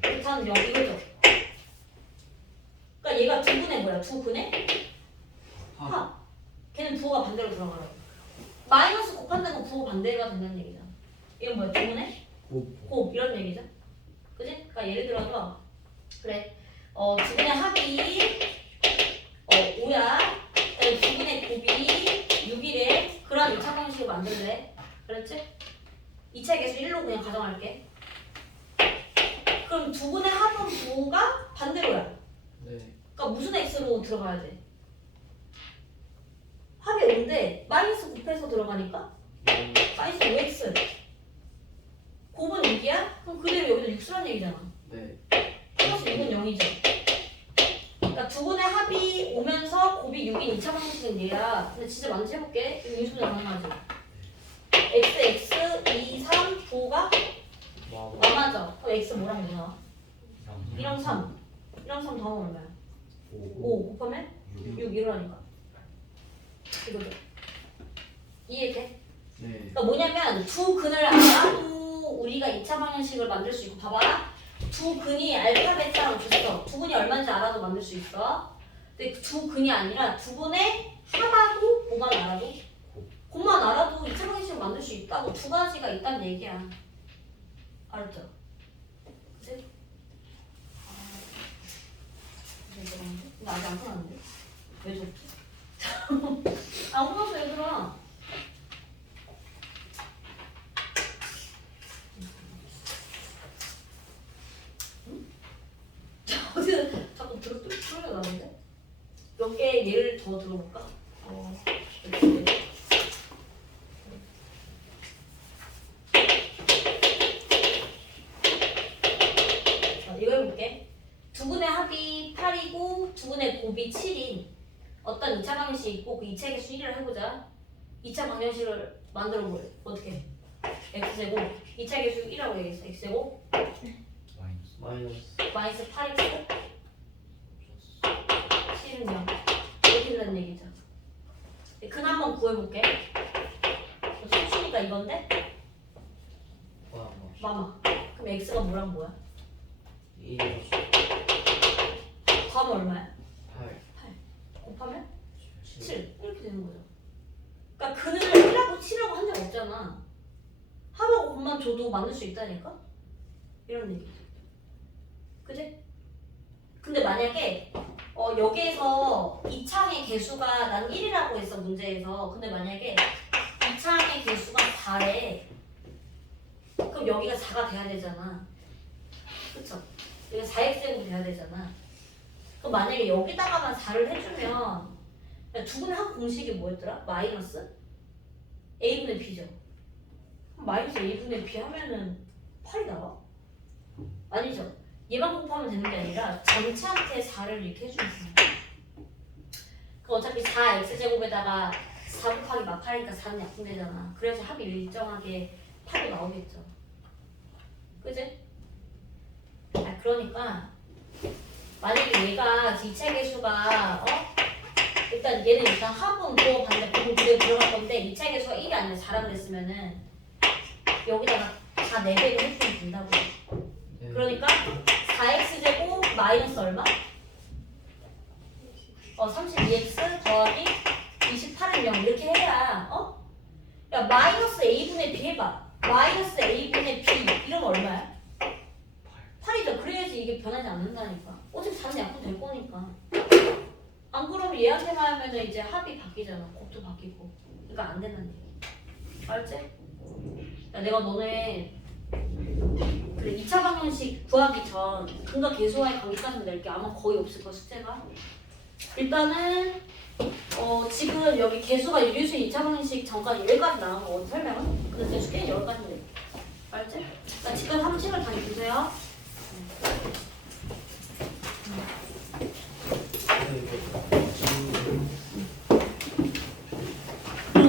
베타는 0 이거죠. 그러니까 얘가 두 분의 뭐야? 두 분의 합. 걔는 부호가 반대로 들어가라고. 마이너스 곱한다는 건 부호 반대가 된다는 얘기잖아. 이건 뭐야? 두 분의 곱 이런 얘기죠. 그지? 그러니까 예를 들어서 그래. 두 분의 합이 5야. 두 분의 곱이 6이래. 그런 2차 방식을 만들래. 그렇지? 2차 개수 1로 그냥 가정할게. 그럼 두 분의 합은 부호가 반대로야. 네. 그러니까 무슨 x로 들어가야 돼? 합이 5인데 마이너스 곱해서 들어가니까 마이너스 5x. 곱은 6이야? 그럼 그대로 여기도 6수란 얘기잖아. 네. 플러스 6은 0이죠. 그러니까 두 분의 합이 오면서 곱이 6인 2차 방식은 얘야. 근데 진짜 많이 해볼게. 이거 인수분해 가능하지? x, x, 2, 3, 부호가 맞아. 그럼 x 뭐랑 뭐야? 1랑 3. 1랑 3 더하면 얼마야? 5 곱하면 6 이러라니까. 이거죠. 이해돼? 네. 그러니까 뭐냐면 두 근을 알아도 우리가 2차 방정식을 만들 수 있고 봐봐. 두 근이 알파 베타라고 줬어. 두 근이 얼마인지 알아도 만들 수 있어. 근데 두 근이 아니라 두 분의 합하고 뭐만 알아도 곱만 알아도 2차 방정식을 만들 수 있다고. 두 가지가 있다는 얘기야. 알았죠? 그치? 근데 아직 안 끝났는데? 왜 저렇지? 안 끝났어 얘들아. 응? 어디서 자꾸 소리가 나는데? 몇 개 예를 더 들어볼까? 이렇게. 이거 해볼게. 두 분의 합이 8이고 두 분의 곱이 7인 어떤 2차 방정식이 있고 그 2차 개수 1을 해보자. 2차 방정식을 만들어 보래. 어떻게? x제곱 2차 개수 1이라고 얘기했어. x제곱 마이너스 마이너스 8x 7은 0 이렇게 된다는 얘기죠. 근 한번 구해볼게. 수치니까 이건데? 마마. 그럼 x가 뭐랑 뭐야? 2 더하면 얼마야? 8 곱하면? 7 이렇게 되는 거죠. 그러니까 근을 1하고 7하고 한 적 없잖아. 합하고 곱만 줘도 만들 수 있다니까? 이런 얘기. 그지? 근데 만약에 여기에서 2창의 개수가 난 1이라고 했어 문제에서. 근데 만약에 2창의 개수가 4래. 그럼 여기가 4가 돼야 되잖아. 그쵸? 여기가 4x제곱이 돼야 되잖아. 그럼 만약에 여기다가만 4를 해주면 두 분의 합 공식이 뭐였더라? 마이너스 a분의 b죠. 그럼 마이너스 a분의 b 하면은 8이 나와? 아니죠. 얘만 곱하면 되는 게 아니라 전체한테 4를 이렇게 해주면 돼요. 그 어차피 4x제곱에다가 4 곱하기 막 8이니까 4는 약분되잖아. 그래서 합이 일정하게 8이 나오겠죠. 그지? 그러니까 만약에 얘가 2차 개수가 일단 얘는 일단 합은 부호 반대 부호 그대로 들어갈 건데 2차 개수가 1이 아니라 4라 그랬으면은 여기다가 다 4배를 해주면 된다고. 네. 그러니까 4x제곱 마이너스 얼마? 32x 더하기 28은 0 이렇게 해야 야 마이너스 a분의 b 해봐. 마이너스 a분의 b 이러면 얼마야? 8이죠. 그래야지 이게 변하지 않는다니까. 어차피 4는 약분될 거니까. 안 그러면 얘한테만 하면은 이제 합이 바뀌잖아. 곱도 바뀌고. 그러니까 안 된다는 얘기. 알지? 야, 내가 너네 그래 2차 방정식 구하기 전 근과 계수와의 관계까지 낼게. 아마 거의 없을 거야 숙제가. 일단은 지금 여기 계수가 유리수 2차 방정식 전까지 여기까지 나온 거거든 설명은. 근데 내 숙제는 여기까지 낼게. 알지? 자 지금 한번 책을 다시 보세요.